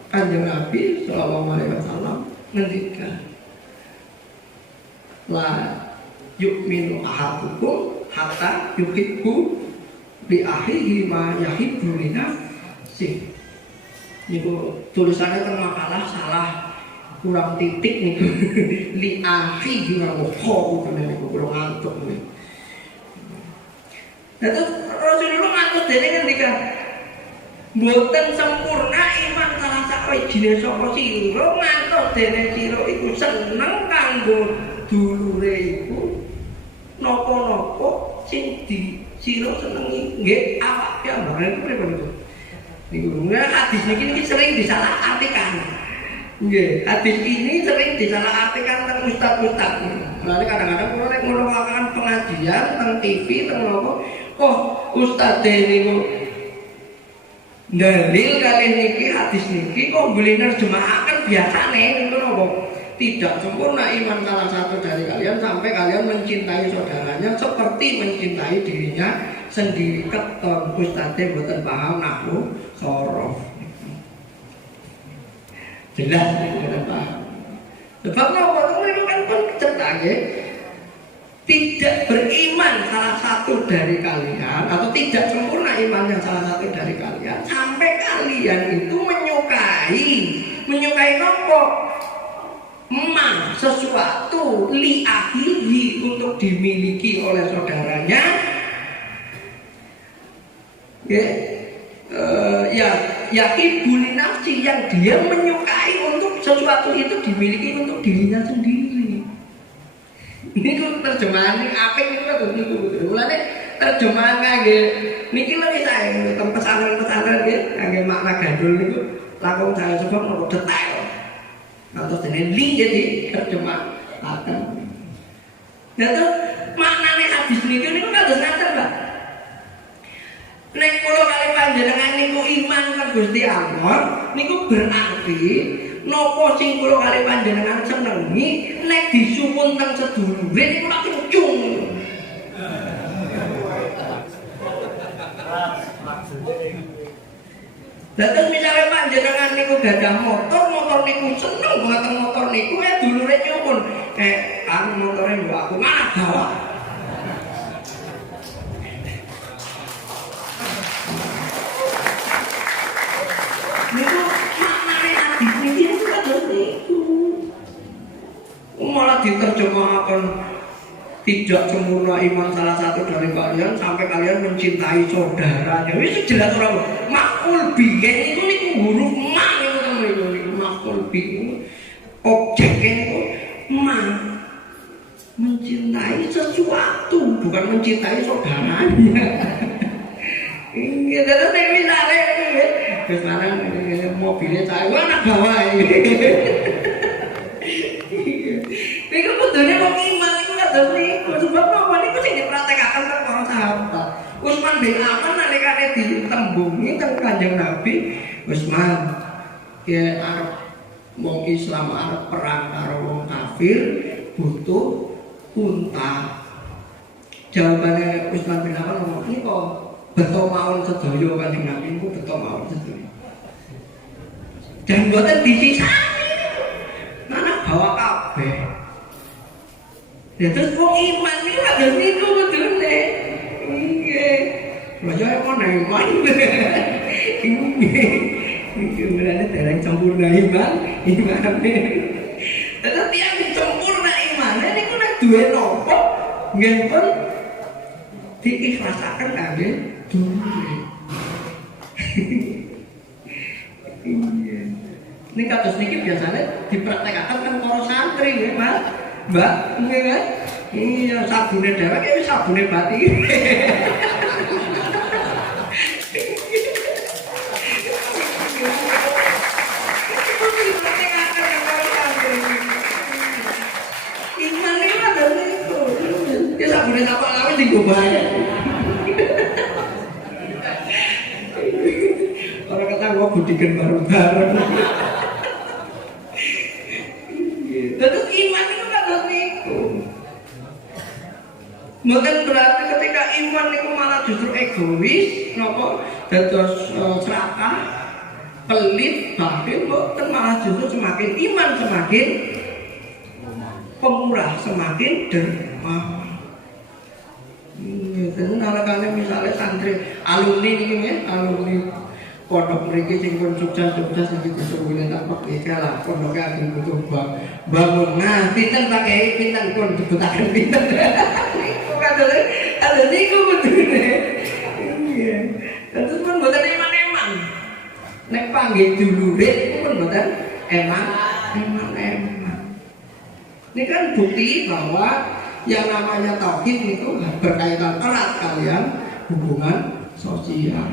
Kanjeng Nabi sallallahu alaihi wasallam ngendika. Lah yu'minu ahadukum hatta yuhibbu li akhihi ma yuhibbu li nafsihi. Niku tulisannya kan makalah salah kurang titik niku li akhihi ora kok niku kurang ngantuk niku. Nah terus Rasulullah ngatur dene ngendika mboten sempurna iman salah sawijine saka sira ngantos dene sira iku seneng kanggo dulure iku napa-napa sing di sira senengi nggih awak piyambake pripun niku. Niku hadis niki sering disalahartikan. Nggih, hadis ini sering disalahartikan teng ustaz-ustaz. Mulane kadang-kadang kula nek ngono pengajian teng TV teng apa oh ustaz niku dalil kali niki hadis niki kok boleh nerjemahaken biasane niku napa tidak sempurna iman salah satu dari kalian sampai kalian mencintai saudaranya seperti mencintai dirinya sendiri. Keton ustadz boten paham nahwu sorof jelas boten paham. Sebab napa niku kan pun cetak nggih. Tidak beriman salah satu dari kalian atau tidak sempurna imannya salah satu dari kalian sampai kalian itu menyukai nopo sesuatu li akhihi untuk dimiliki oleh saudaranya ya ibu nafsi yang dia menyukai untuk sesuatu itu dimiliki untuk dirinya sendiri. Ini terjemahan apa ini tuh? Mulane terjemahan kangge niki lebih saya tentang pesantren-pesantren nggih kangge makna gandul niku langkung saya sebab nopo detail. Atau dene li jadi terjemah akan. Nah tuh maknane hadis niku kados ngaten, Pak. Nek kula kali panjenengan niku iman kan Gusti Allah niku berarti napa sing kula kali panjenengan senengi nek disuwun teng sedulure niku lak kencung. Terus misalnya panjenengan niku gadah motor niku seneng banget motor niku dulure nyuwun kan motore mbok aku mana bawa. Niku maknane hadis niki kados niku. Malah diterjemahkan tidak sempurna iman salah satu dari kalian sampai kalian mencintai saudaranya. Wis jelas ora makul biyen niku huruf ma niku makul bi. Objeknya niku ma. Mencintai sesuatu bukan mencintai saudaranya. Iya, terus nek misale wis larang mobilnya saya anak bawah iki. Niku kudune wong iman niku kados niku sebab napa niku sing dipratekaken karo para sahabat. Utsman bin Affan nalikane ditembungi teng Kanjeng Nabi, Utsman ya arep wong Islam arep perang karo wong kafir butuh unta. Jawabane Utsman bin Affan ngomong niku beto mawon sedaya Kanjeng Nabi niku beto mawon sedaya. Dan mboten disisani. Anak bawa kabeh. Ya terus wong iman niku kados niku kudune. Nggih. Raja kok iman. Nggih. Iki berarti dereng sempurna iman. Tetapi yang sempurna iman niku nek duwe napa nggih pun diikhlasaken kangge dulure. Ini kados niki biasanya dipraktekkan kan para santri nggih, Mas. Mbak, nggih kan? Iya, sabune dhewek iki sabune bathi. Iman iki kados niku. Ya sabune tapak lawe dienggo bae. Ora ketanggo budiken bareng-bareng. Terus iman itu kados niku. Mboten berarti ketika iman niku malah justru egois, napa dados serakah, pelit, bakhil, mboten malah justru semakin iman semakin pemurah, semakin dermawan. Jadi nalakane misalnya santri alumni ini ya, alumni pondok mriki sing pun sukses iki disuwune tak iki lah pondoke ageng butuh bangun. Nah, pinten Pak Kiai, pinten pun dibutaken pinten. Iku kadang ada niku kudune. Iya. Terus pun mboten eman-eman. Nek panggih dulure iku pun mboten eman. Ini kan bukti bahwa yang namanya tauhid itu berkaitan erat kalian hubungan sosial.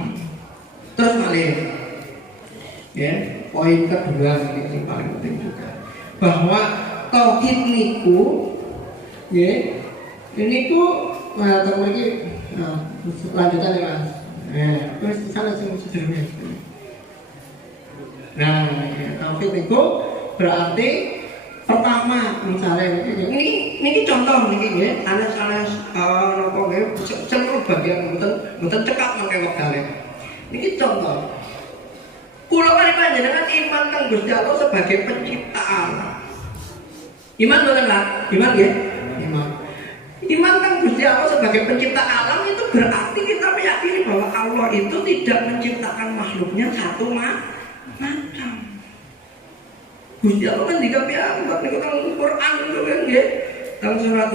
Terus malih, ya, poin kedua ini yang paling penting juga bahwa tauhid niku, ya, ini ku lagi lanjutan ya mas. Terus sana sederhana. Nah, tauhid niku berarti pertama misalnya ini contoh nih ya, anas nopo ya, seluruh bagian betul cekap mangke wektale. Ini contoh. Kula kali panjenengan iman teng Gusti Allah sebagai pencipta alam. Iman betul lah, iman ya, iman. Iman teng Gusti Allah sebagai pencipta alam itu berarti kita meyakini bahwa Allah itu tidak menciptakan makhluknya satu macam. Gusti Allah kan dikatakan niku teng Quran itu kan nggih. Teng surat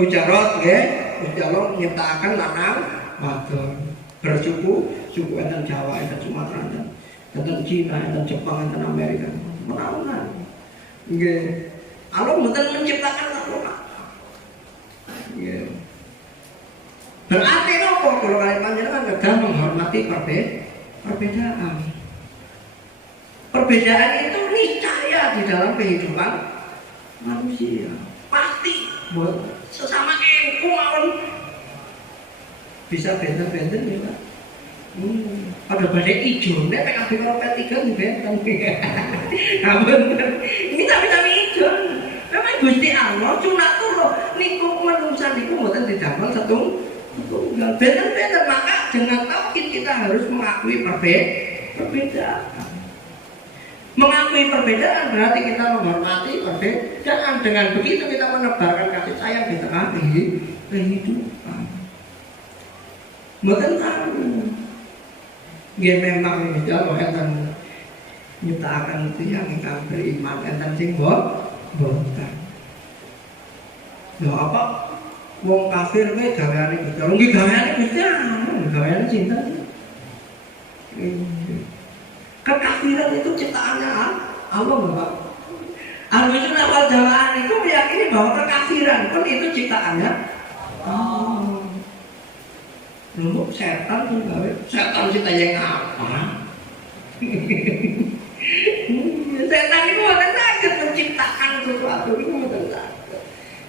Hujarat nggih, Gusti Allah menciptakan lanang wadon. Suku enten Jawa, enten Sumatera, enten Cina, enten Jepang, enten Amerika. Menawan. Nggih. Allah mboten menciptakan satu macam. Nggih. Berarti nopo kalau kalian panjenengan gagal menghormati perbedaan. Perbedaan itu niscaya di dalam kehidupan manusia. Pasti sesama engku mawon bisa benten-benten ya Pak. Pada badai hijau, nek PKB Ropet 3 di benten. Namun ini tapi hijau. Memang Gusti Allah sunat turun niku menungsa niku mboten didamel setunggal. Benten-benten maka dengan tauhid kita harus mengakui perbedaan. Mengakui perbedaan berarti kita menghormati perbedaan. Dengan begitu kita menebarkan kasih sayang di tengah kehidupan. Mboten tahu. Nggih memang Gusti Allah enten nyiptakaken tiyang ingkang beriman enten sing boten. Lha apa wong kafir kuwi gaweane Gusti Allah. Nggih gaweane Gusti Allah, gaweane cinta. Kekafiran itu ciptaannya Allah Bapak. Al-Muslim wal Jamaah itu meyakini bahwa kekafiran pun itu ciptaannya Allah. Dulu setan tuh gawe, setan kita yang apa? Setan itu ada sakit menciptakan sesuatu itu ada sakit.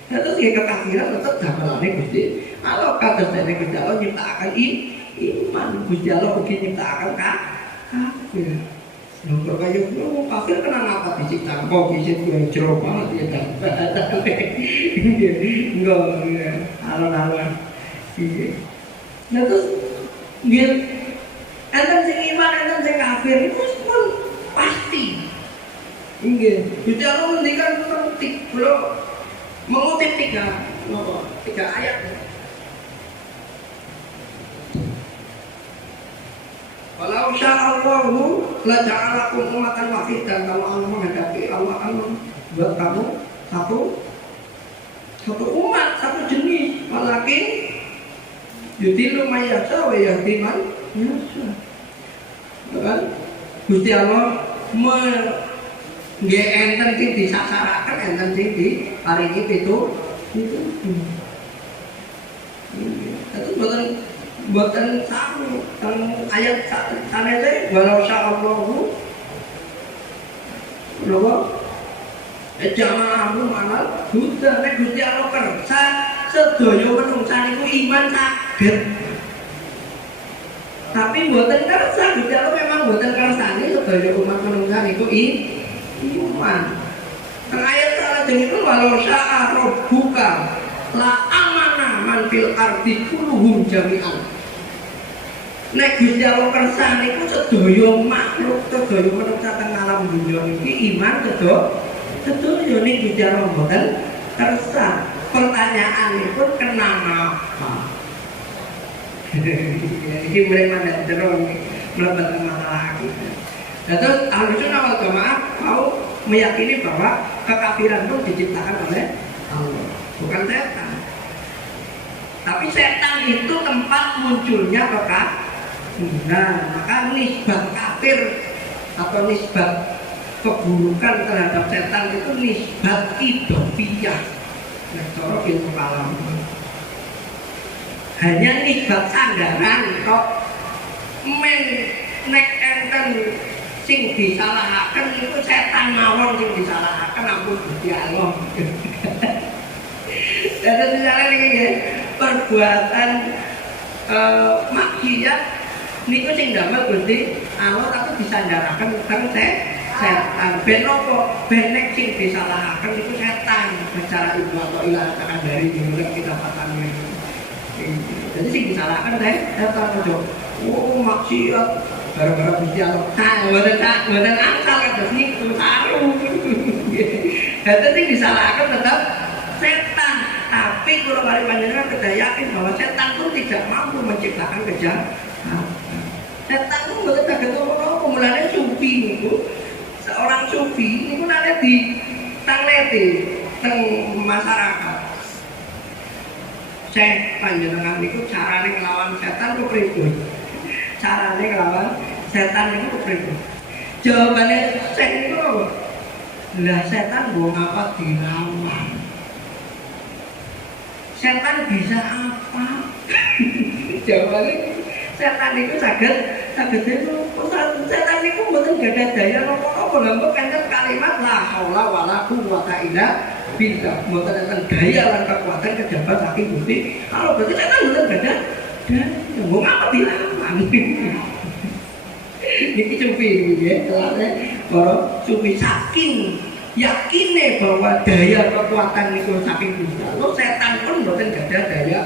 Terus dia kekafiran tetap gamelannya Gusti. Kalau kata saya Gusti Allah menciptakan iman, Gusti Allah mungkin menciptakan kafir. Nomor kayu lu kafir kena apa diciptakan? Kok bisa gue jeruk banget ya kan? Enggak, alon-alon. Nah terus dia enten sing iman, enten sing kafir itu pun pasti. Inggih, Gusti Allah ngendikan mengutip tiga ayat. Walau sya'allahu la ja'alakum ummatan wahidan. Kalau Allah menghendaki, Allah akan membuat kamu satu umat, satu jenis. Walakin yudhilu may yasha wa yahdi man yasha. Kan Gusti Allah nggih enten sing disasaraken, enten sing diparingi pitu. Itu boten sami teng ayat sanete walau sya'allahu lho jamaah manal huda nek Gusti Allah kersa sedaya manungsa niku iman saged. Tapi mboten kersa Gusti Allah memang mboten kersane sedaya umat manungsa niku iman. Teng ayat salajengipun walau sya'a rabbuka la amana man fil ardi kulluhum jami'an. Nek Gusti Allah kersa niku sedaya makhluk, sedaya manungsa teng alam dunya niki iman sedaya niki Gusti Allah mboten kersa. Pertanyaanipun kenapa? Ini mulai mandang terus melebat masalah aku. Nah, terus Ahlussunnah wal Jamaah mau meyakini bahwa kekafiran itu diciptakan oleh Allah, bukan setan. Tapi setan itu tempat munculnya kekafiran. Maka nisbat kafir atau nisbat keburukan terhadap setan itu nisbat idofiyah. Nah, cara ilmu kalam. Hanya nisbat sandaran kok nek enten sing disalahaken itu setan mawon sing disalahaken ampun Gusti Allah. Dan misalnya ini perbuatan maksiat niku sing damel Gusti Allah tapi disandaraken teng setan. Ben apa? Ben nek sing disalahaken itu setan secara ilmu atau ilah akan dari mulai kita pahami. Jadi sing disalahkan setan aja. Oh maksiat gara-gara Gusti Allah. Mboten asal kados niku taruh. Dadi sing disalahkan tetap setan. Tapi kalau kali panjenengan kita yakin bahwa setan itu tidak mampu menciptakan kejahatan. Setan itu mboten saged apa-apa. Mulane sufi niku seorang sufi niku nate di tangleti teng masyarakat. Saya panjenengan niku carane nglawan setan ku pripun? Carane nglawan setan niku pripun? Jawabane saya niku apa? Lah setan mbok apa dilawan? Setan bisa apa? Jawabane setan niku saged itu setan niku mboten gadah daya napa-napa lha mbok enten kalimat la haula wala quwwata illa billah. Mboten enten daya lan kekuatan kejabat saking Gusti. Kalau berarti setan mboten gadah daya. Wong apa dilawan? Niki sufi nggih, telane para sufi saking yakine bahwa daya kekuatan niku saking Gusti. Lo setan pun mboten gadah daya.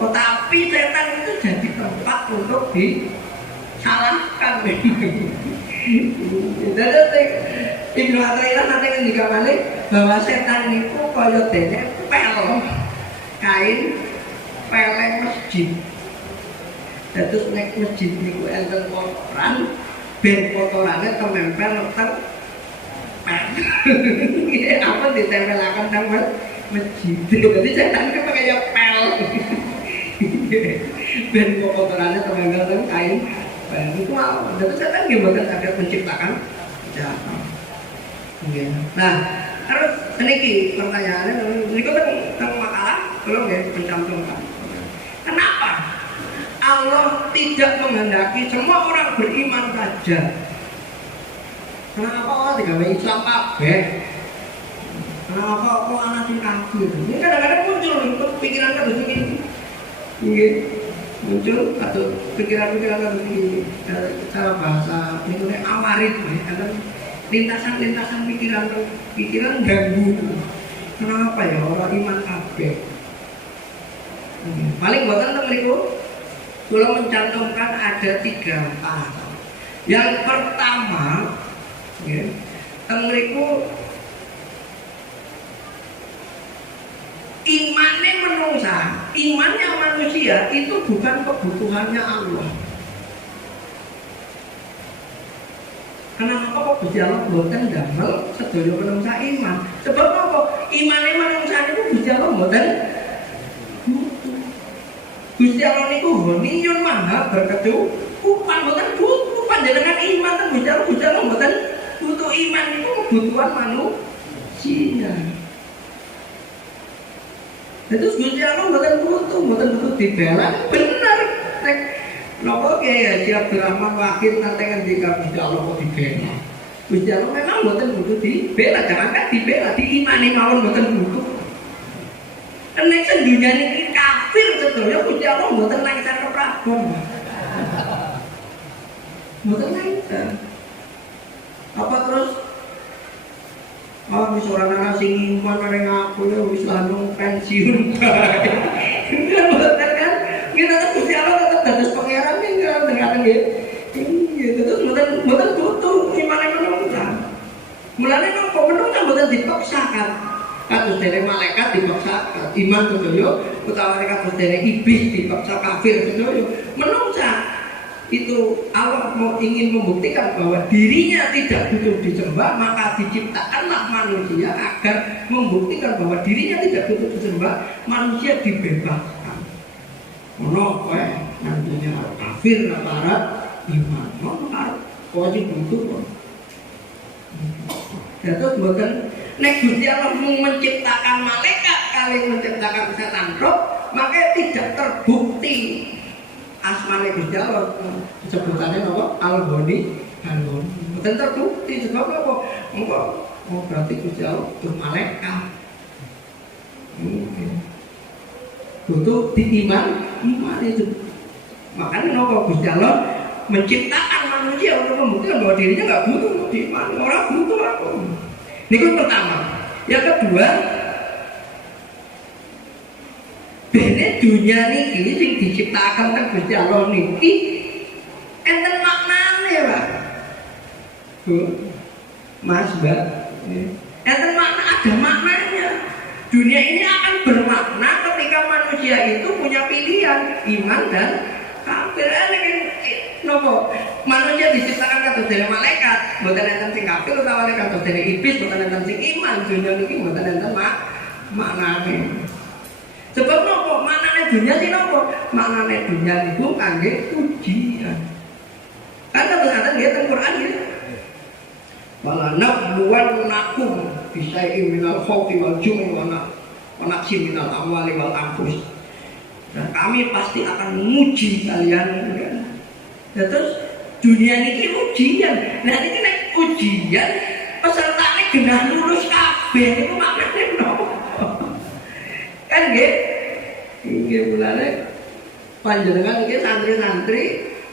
Tetapi setan itu jadi tempat untuk disalahkan. Jadi Ibnu Athaillah nanti ngendikamane bahwa setan itu kaya dene pel kain peleng masjid. Terus nek masjid niku enten kotoran, ben kotorane temempel teng pel. Iki apa ditempelaken teng masjid. Jadi setan itu kaya pel. Ben kotorannya temempel teng kain pel. Itu apa? Jadi setan nggih mboten saged menciptakan kejahatan. Nah, terus niki pertanyaannya niku teng makalah kula nggih mencantumkan. Kenapa Allah tidak menghendaki semua orang beriman saja? Kenapa Allah digawe Islam kabeh? Kenapa kok anak sing kafir? Ini kadang-kadang muncul pikiran kados iki. Nggih, muncul atau pikiran-pikiran kados iki. Cara bahasa niku nek awarid kadang lintasan pikiran ganggu. Kenapa ya orang iman kabeh? Paling boten teng mriku kula mencantumkan ada 3 alasan. Yang pertama, nggih, teng mriku imannya menungsa, imannya manusia itu bukan kebutuhannya Allah. Kenapa kok Gusti Allah mboten damel sedaya menungsa iman? Sebab apa? Imane manungsa niku Gusti Allah mboten butuh. Gusti Allah niku ghaniyun maha berkecukupan, mboten butuh panjenengan iman ten Gusti Allah mboten butuh iman niku kebutuhan manusia. Terus Gusti Allah mboten butuh dibela bener. Napa Kyai Haji Abdurrahman Wahid nanti ngendika Gusti Allah kok dibela. Gusti Allah memang mboten butuh dibela, jangankan dibela, diimani mawon mboten butuh. Nek sedunia niki kafir sedaya Gusti Allah mboten lengser keprabon. Mboten lengser. Apa terus wis ora ana sing iman marang aku wis langsung pensiun. Mboten kan? Kita Gusti Allah tetap dados pangeran tinggal dengan nggih. Terus mboten butuh imane menungsa. Mulane kok menungsa mboten dipaksakan. kados dene malaikat dipaksa iman sedaya utawa kados dene iblis dipaksa kafir sedaya. Menungsa itu Allah mau ingin membuktikan bahwa dirinya tidak butuh disembah, maka diciptakanlah manusia agar membuktikan bahwa dirinya tidak butuh disembah, manusia dibebaskan. Ono kowe nantinya kafir aparat iman, ono wajib butuh. Ya terus bukan nek Gusti Allah menciptakan malaikat kali menciptakan setan roh, maka tidak terbukti asmane Gusti Allah sebutannya apa? Al-Ghani, Al-Ghani. Bukan terbukti sebab apa? Oh berarti Gusti Allah itu malaikat. Butuh diiman, iman itu. Makanya nopo Gusti Allah menciptakan manusia untuk membuktikan bahwa dirinya nggak butuh diiman, orang butuh apa? Ini yang pertama. Yang kedua, bene dunia niki sing diciptakan kan Gusti Allah niki enten maknane, Pak. Bu, Mas, Mbak. Enten makna, ada maknanya. Dunia ini akan bermakna ketika manusia itu punya pilihan iman dan kafir. Nopo manusia diciptakan kados dari malaikat, mboten enten sing kafir utawa kados dari iblis, mboten enten sing iman. Dunia niki mboten enten maknane. Sebab nopo maknane dunia sih nopo? Maknane dunia itu kangge ujian. Karena ternyata dia teng Quran ya. Wala nabluwannakum bisyai'in minal khawfi wal ju'i wa naqsin minal amwali wal anfus. Dan kami pasti akan menguji kalian. Ya, terus dunia ini ujian. Nah ini nek ujian pesertane genah lulus kabeh itu maknane nopo? Kan nggih. Nggih mulane panjenengan iki santri-santri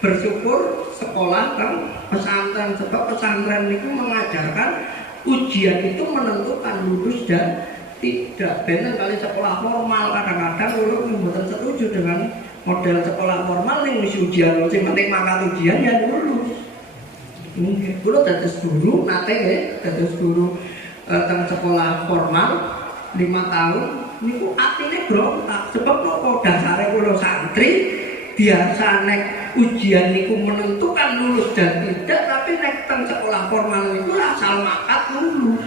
bersyukur sekolah kan pesantren, sebab pesantren itu mengajarkan ujian itu menentukan lulus dan tidak. Bener kali sekolah formal kadang-kadang lulus mboten setuju dengan model sekolah formal yang mesti ujian, sing penting mangkat ujian ya lulus. Nggih, kula dados guru nate nggih, dados guru teng sekolah formal 5 tahun niku atine brontak sebab kok dasare kula santri biasa nek ujian niku menentukan lulus dan tidak, tapi nek teng sekolah formal niku asal makat lulus.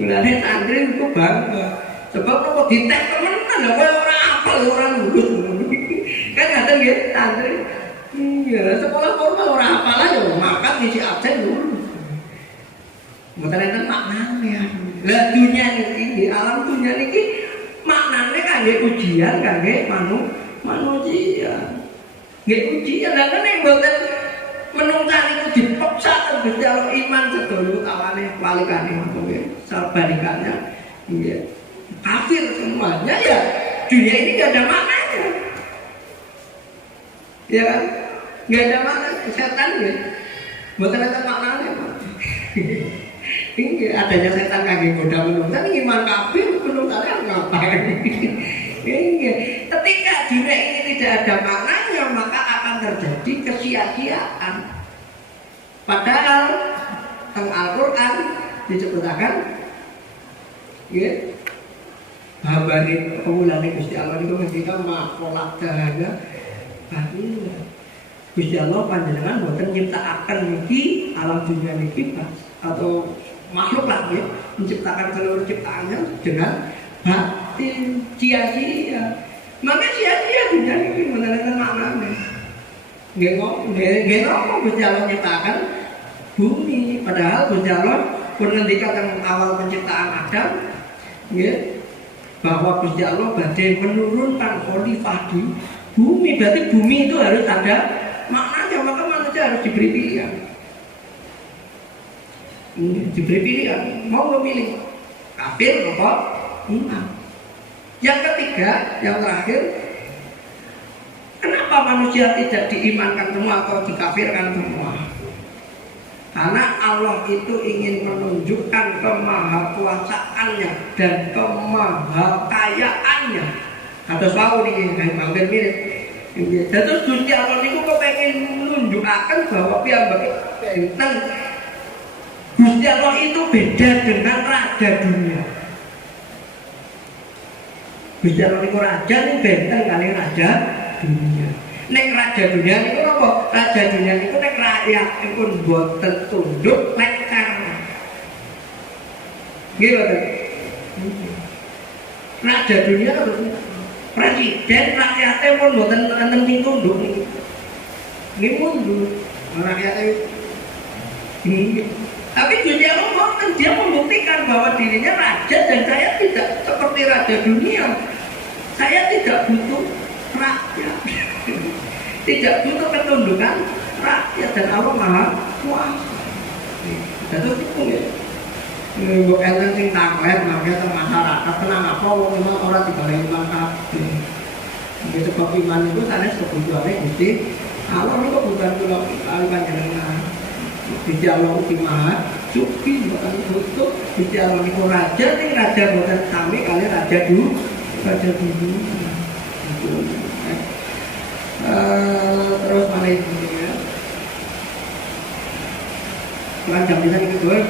Mulane santri niku bangga sebab kok dites temenan lho ora apal ora lulus. Kan ngaten nggih santri. Iya, sekolah formal ora apal ya makat ngisi absen lulus. Mboten enten maknane. Lah dunia niki, alam dunia niki maknane kangge ujian kangge manusia. Nggih ujian lah nek mboten menungsa niku dipaksa Gusti Allah iman sedaya tawane walikane nggih. Sabalikannya nggih. Kafir semuanya ya. Dunia ini enggak ada maknanya. Ya kan? Enggak ada makna setan ya. Mboten ada maknanya. Ini adanya setan kaki goda menungsa ini iman kafir menungsa ngapain? Ini ketika dunia ini tidak ada maknanya maka akan terjadi kesia-siaan. Padahal teng Al-Quran disebutkan ya habari pengulane Gusti Allah itu ketika makolak dahana Gusti Allah panjenengan boten nyiptakaken niki alam dunia niki atau makhluk lah ya, menciptakan seluruh ciptaannya dengan batin sia-sia. Maka sia-sia dunia ini menerangkan maknanya. Nggih ngomong Gusti Allah menciptakan bumi, padahal Gusti Allah pun ngendikan awal penciptaan Adam, ya, bahwa Gusti Allah badhe menurunkan khalifah di bumi. Berarti bumi itu harus ada maknanya, maka manusia harus diberi pilihan. Diberi pilihan, mau memilih kafir apa iman. Yang ketiga, yang terakhir, kenapa manusia tidak diimankan semua atau dikafirkan semua? Karena Allah itu ingin menunjukkan kemahakuasaannya dan kemahakayaannya. Kata tahu nih, hampir mirip. Terus Gusti Allah itu kepengen menunjukkan bahwa piyambake benten Gusti Allah itu beda dengan raja dunia. Gusti Allah itu raja ini benteng kali raja dunia. Nek raja dunia itu apa? Raja dunia itu nek rakyat itu boten tunduk lekar. Gitu kan? Raja dunia harus presiden rakyatnya pun boten enten tunduk nih. Ini mundur rakyatnya. Tapi Gusti Allah dia membuktikan bahwa dirinya raja dan saya tidak seperti raja dunia. Saya tidak butuh rakyat, tidak butuh ketundukan rakyat dan Allah Maha Kuasa. Itu ya. Mbok enten sing taklet makanya teng masyarakat tenang apa wong iman ora dibaleni iman kabeh. Nggih sebab iman itu sanes kebutuhane Gusti Allah niku kebutuhan kula kali panjenengan. Gusti Allah ugi Maha Suci mboten butuh. Gusti Allah niku raja ning raja mboten sami kali raja dulu. Terus mana itu ya? Jam bisa ikut guys.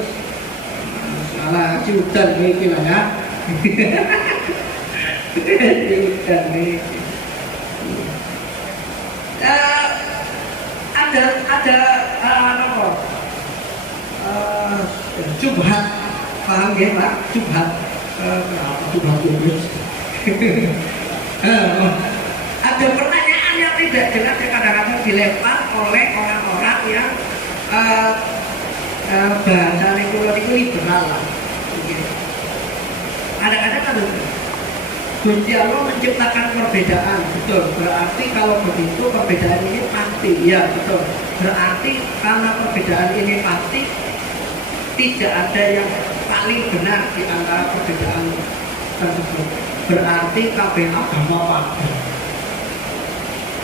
Salah si hutan ini lah ya. Hutan ini. Ada apa? Subhat, paham ya Pak? Subhat. Subhat itu. Ada pertanyaan yang tidak jelas yang kadang-kadang dilempar oleh orang-orang yang bahasa lingkungan itu liberal lah. Kadang-kadang kan Gusti Allah menciptakan perbedaan, betul. Berarti kalau begitu perbedaan ini pasti, ya betul. Berarti karena perbedaan ini pasti tidak ada yang paling benar di antara perbedaan tersebut. Berarti kabeh agama padha.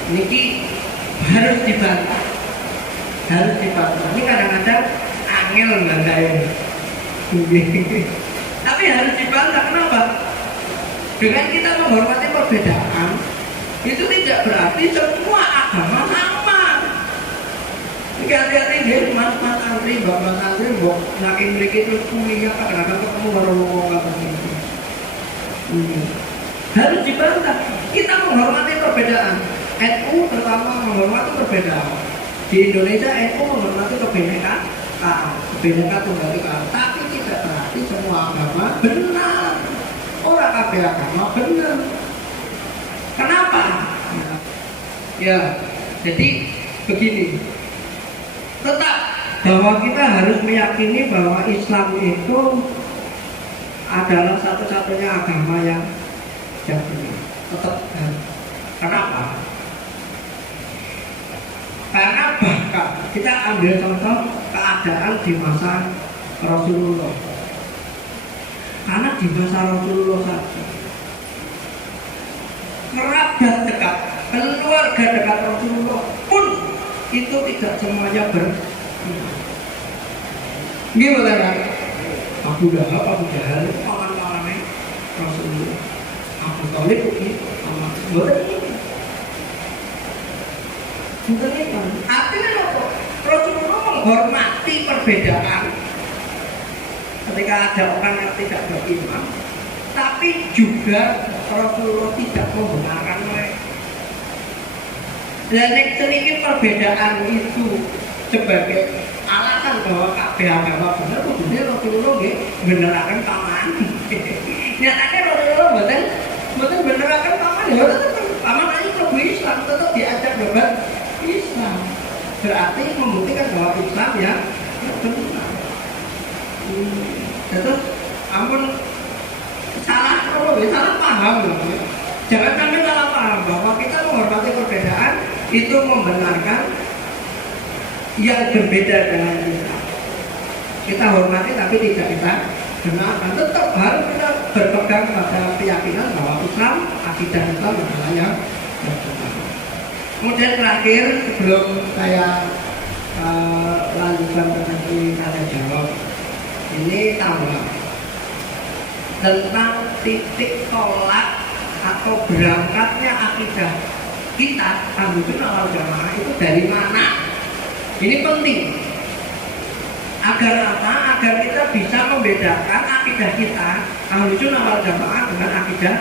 Niki harus dibantah. Harus dibantah. Ini kadang-kadang angel nggandai. Tapi harus dibantah. Kenapa? Dengan kita menghormati perbedaan, itu tidak berarti semua agama sama. Hati-hati deh, mas antri, mbak antri, mbak nakin mereka itu kuliah kadang-kadang ketemu orang-orang apa gitu. Harus dibantah. Kita menghormati perbedaan. NU terutama menghormati perbedaan. Di Indonesia NU menghormati kebinekaan tunggal ika. Tapi tidak berarti semua agama benar. Orang kabeh agama benar. Kenapa? Ya, jadi begini. Tetap bahwa kita harus meyakini bahwa Islam itu adalah satu-satunya agama yang benar. Tetap. Kenapa? Karena bahkan kita ambil contoh keadaan di masa Rasulullah. Karena di masa Rasulullah saja kerabat dekat, keluarga dekat Rasulullah pun itu tidak semuanya gimana kan? Abu Jahal, orang-orangnya Rasulullah, Abu Thalib begitu, bukan itu. Artinya apa? Rasulullah menghormati perbedaan. Ketika ada orang yang tidak beriman, tapi juga Rasulullah tidak membenarkan mereka. Dan sedikit perbedaan itu sebagai alasan bahwa kabeh agama benar, kudune Rasulullah nggih beneraken paman. Nyatane Rasulullah mboten beneraken paman, ya paman aja mlebu Islam, tetap diajak debat Islam. Berarti membuktikan bahwa Islam ya benar. Terus ampun salah paham loh. Jangan sampai salah paham bahwa kita menghormati perbedaan itu membenarkan yang berbeda dengan kita. Kita hormati tapi tidak kita benarkan. Tetap harus kita berpegang pada keyakinan bahwa Islam, akidah Islam adalah yang benar. Kemudian terakhir sebelum saya lanjutkan tadi tanya jawab, ini tambah tentang titik tolak atau berangkatnya akidah kita Ahlussunnah wal Jamaah itu dari mana? Ini penting agar apa? agar kita bisa membedakan akidah kita Ahlus Sunnah wal Jamaah dengan akidah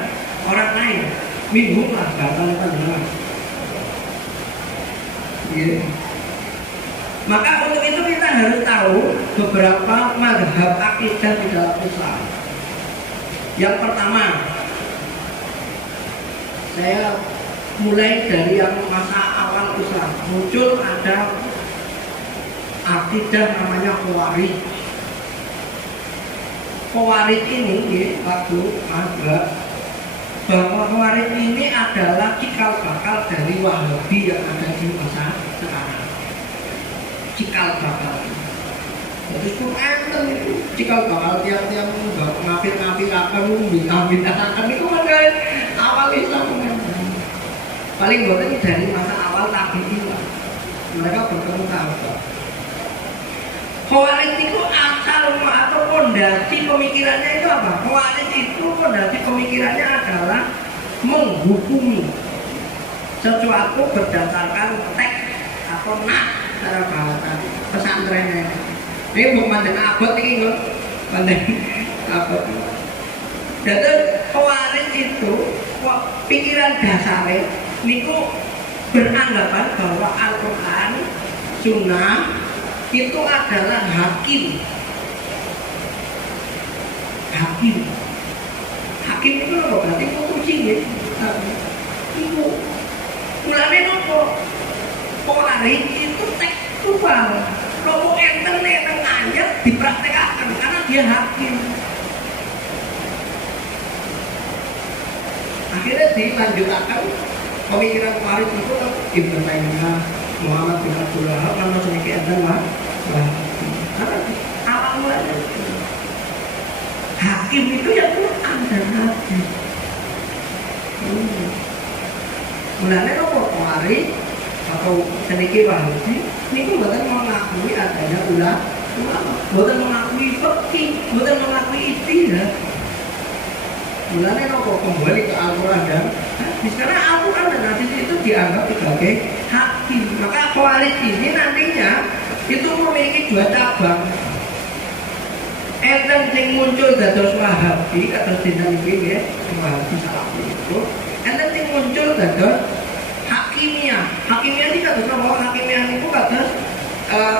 orang lain. Minhum lah kata panjenengan. Iya. Maka untuk itu kita harus tahu beberapa mazhab akidah di dalam Islam. Yang pertama, saya mulai dari yang masa awal Islam muncul ada akidah namanya Khawarij. Khawarij ini waktu ada bahwa Khawarij ini adalah cikal bakal dari Wahabi yang ada di masa sekarang. Cikal bakal. Jadi Quran itu cikal bakal tiap-tiap ngapir-ngapir akan akan itu kan kayak awal Islam kan. Paling boten dari masa awal tabi'in lah. Mereka bertemu sahabat. Khawarij itu asal atau pondasi pemikirannya itu apa? Khawarij itu pondasi pemikirannya adalah menghukumi sesuatu berdasarkan teks atau nas cara bahasa pesantrennya. Ini bukan mandang abad ini loh, mandang abad. Jadi Khawarij itu pikiran dasarnya niku beranggapan bahwa Al-Quran, Sunnah itu adalah hakim. Hakim itu apa? Berarti putusin ya. Itu mulanya nopo Khawarij itu tekstual. Nopo enten ayat dipraktekkan karena dia hakim. Akhirnya dilanjutkan pemikiran Khawarij itu Ibnu Taimiyah, Muhammad bin Abdul Wahab, nama sedikit adalah karena awal mulanya hakim itu yang Quran dan hadis. Mulanya nopo Khawarij atau sedikit Wahabi ini bukan mengakui adanya ulama, bukan mengakui fikih, bukan mengakui istilah. Mulanya nopo kembali ke Al-Quran dan hadis, karena Al-Quran dan hadis itu dianggap sebagai hakim. Maka Khawarij ini nantinya itu memiliki dua cabang. Enten sing muncul dados Wahabi atau dinamika ya, Wahabi Salafi itu. Enten sing muncul dados Hakimiyah. Hakimiyah ini dados apa? Hakimiyah itu dados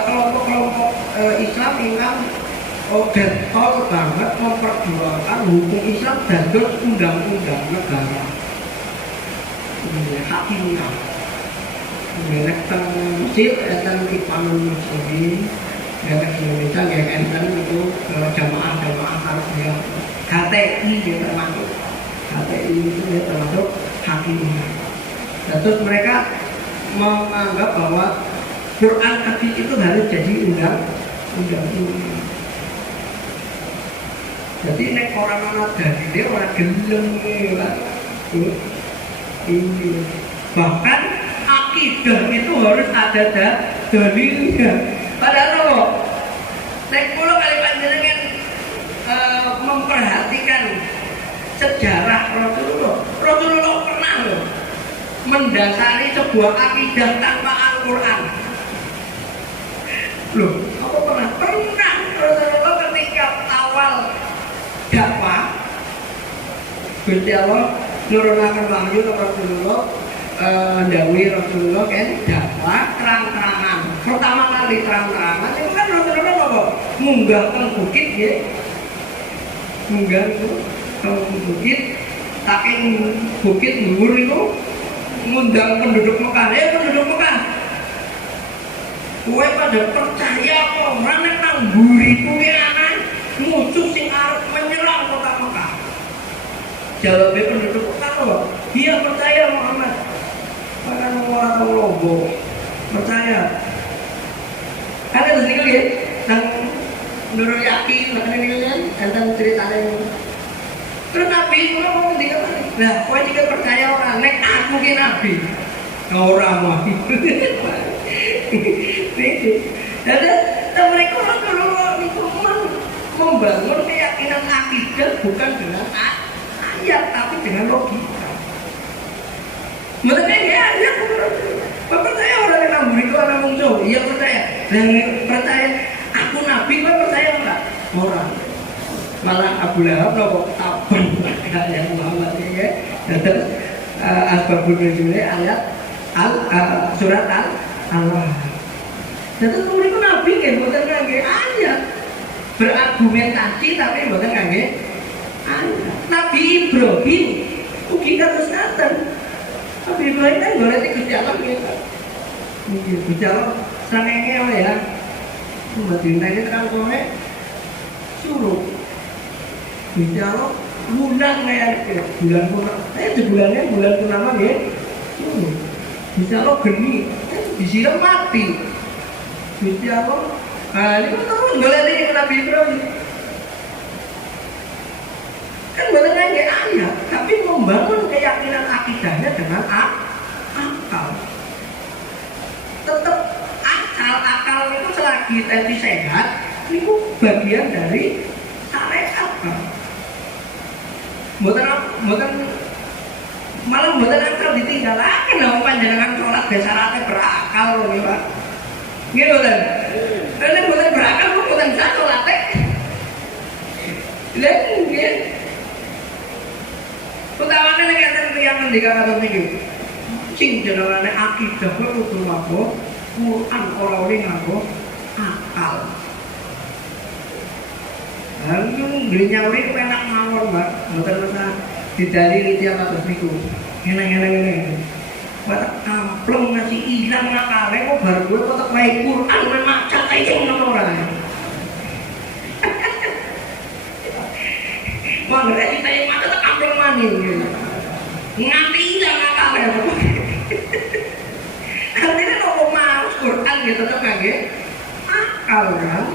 kelompok-kelompok Islam yang getol banget memperjuangkan hukum Islam dados undang-undang negara. Hakimiyah. Merek teng Mesir enten Ikhwanul Muslimin. Merek Indonesia yang enten itu jamaah harusnya HTI ya termasuk. HTI itu ya termasuk Hakimiyah. Terus mereka menganggap bahwa Quran hadis itu harus jadi undang-undang. Jadi nek orang dari dia orang gelem lah. Ini bahkan akidah itu harus ada dalilnya. Padahal loh, nek kula kali panjenengan memperhatikan sejarah Rasulullah pernah loh mendasari sebuah akidah tanpa Al-Quran. Loh, apa pernah Rasulullah ketika awal dakwah Gusti Allah nurunaken wahyu ke Rasulullah, ndawi Rasulullah kan dakwah terang-terangan. Pertama kali terang-terangan itu kan Rasulullah apa? Munggah ke bukit ya. Munggah itu ke bukit, saking bukit dhuwur itu ngundang penduduk Mekah. Ya penduduk Mekah, kowe pada percaya apa ora nek nang mburi kuwi ana musuh sing arep menyerang kota Mekah? Jawabnya penduduk Mekah apa? Dia percaya Muhammad. Karena orang tahu logo percaya. Karena di sini ya, yang menurut yakin, makanya ini kan tentang ceritanya ini. Terus Nabi itu mau ngendikan, nah, kau jika percaya orang, nek aku ki Nabi, orang mah. Itu. Jadi mereka Rasulullah itu membangun keyakinan akidah bukan dengan ayat, tapi dengan logika. Mereka ya, percaya orang yang namburi itu orang muncul, iya percaya. Dan percaya aku Nabi, percaya enggak? orang. Malah Abu Lahab nopo tabun kayak Muhammad ya. Terus asbabun nuzule ayat surat Allah. Terus mereka Nabi kan bukan ngangge ayat berargumentasi tapi bukan ngangge ayat. Nabi Ibrahim ugi kados ngaten. Nabi Ibrahim kan golek Gusti Allah gitu. Gusti Allah sanenge ya. Mbak ini kan kowe suruh Gusti Allah bulan kayak bulan purnama bulan purnama ya. Gusti Allah geni disiram mati. Gusti Allah ini kan terus golek iki Nabi Ibrahim. Kan bukan kayak ayat, tapi membangun keyakinan akidahnya dengan akal. Tetap akal itu selagi tadi sehat, itu bagian dari syariat. Malah buatan akal ditinggalkan lah panjenengan sholat dasarnya berakal loh ya Pak. Gitu kan? Karena buatan berakal lu buatan sholatnya. Lihat mungkin. Utamanya yang dikatakan begini. Sing jenengane akidah kudu ngaku Quran ora oleh ngaku akal. Lalu beli nyauri itu enak mawon Mbak, mboten usah didalili tiap atus niku. Enak. Buat amplong ngasih ilang akale kok bar kowe kok wae Quran men maca ae ngono ora. Wong nek kita maca tak amplong maning. Nganti ilang akale. Artinya kalau mau Quran ya tetap ngangge akal kan.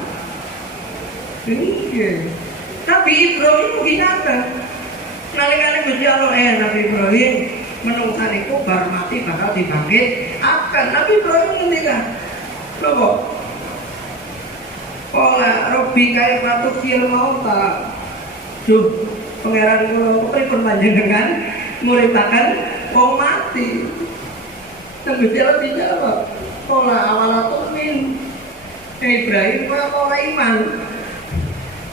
Ini Nabi Ibrahim mungkin apa? Kali-kali Gusti Allah Nabi Ibrahim menungsan itu bar mati bakal dibangkit. Akan Nabi Ibrahim ngendikan, loh, pola Robi kayak patuk sial mau tak? Duh, pangeran kula kok perpanjangan muritakan mau mati. Nabi Allah dijawab, pola awal min Ibrahim pola iman.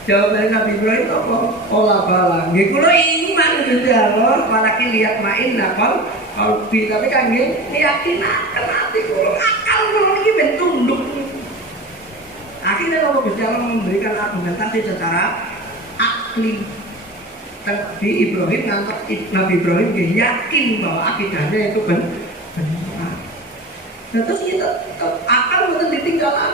Jawaban Nabi Ibrahim apa? Pola bala. Nggih kula iman Gusti Allah, malaki lihat main nakal kalbi tapi kangge yakinaken ati kula akal kula iki ben tunduk. Akhirnya kalau Gusti Allah memberikan argumentasi secara akli. Nabi Ibrahim ngantos Nabi Ibrahim yakin bahwa akidahnya itu benar. Terus kita akal betul ditinggalkan.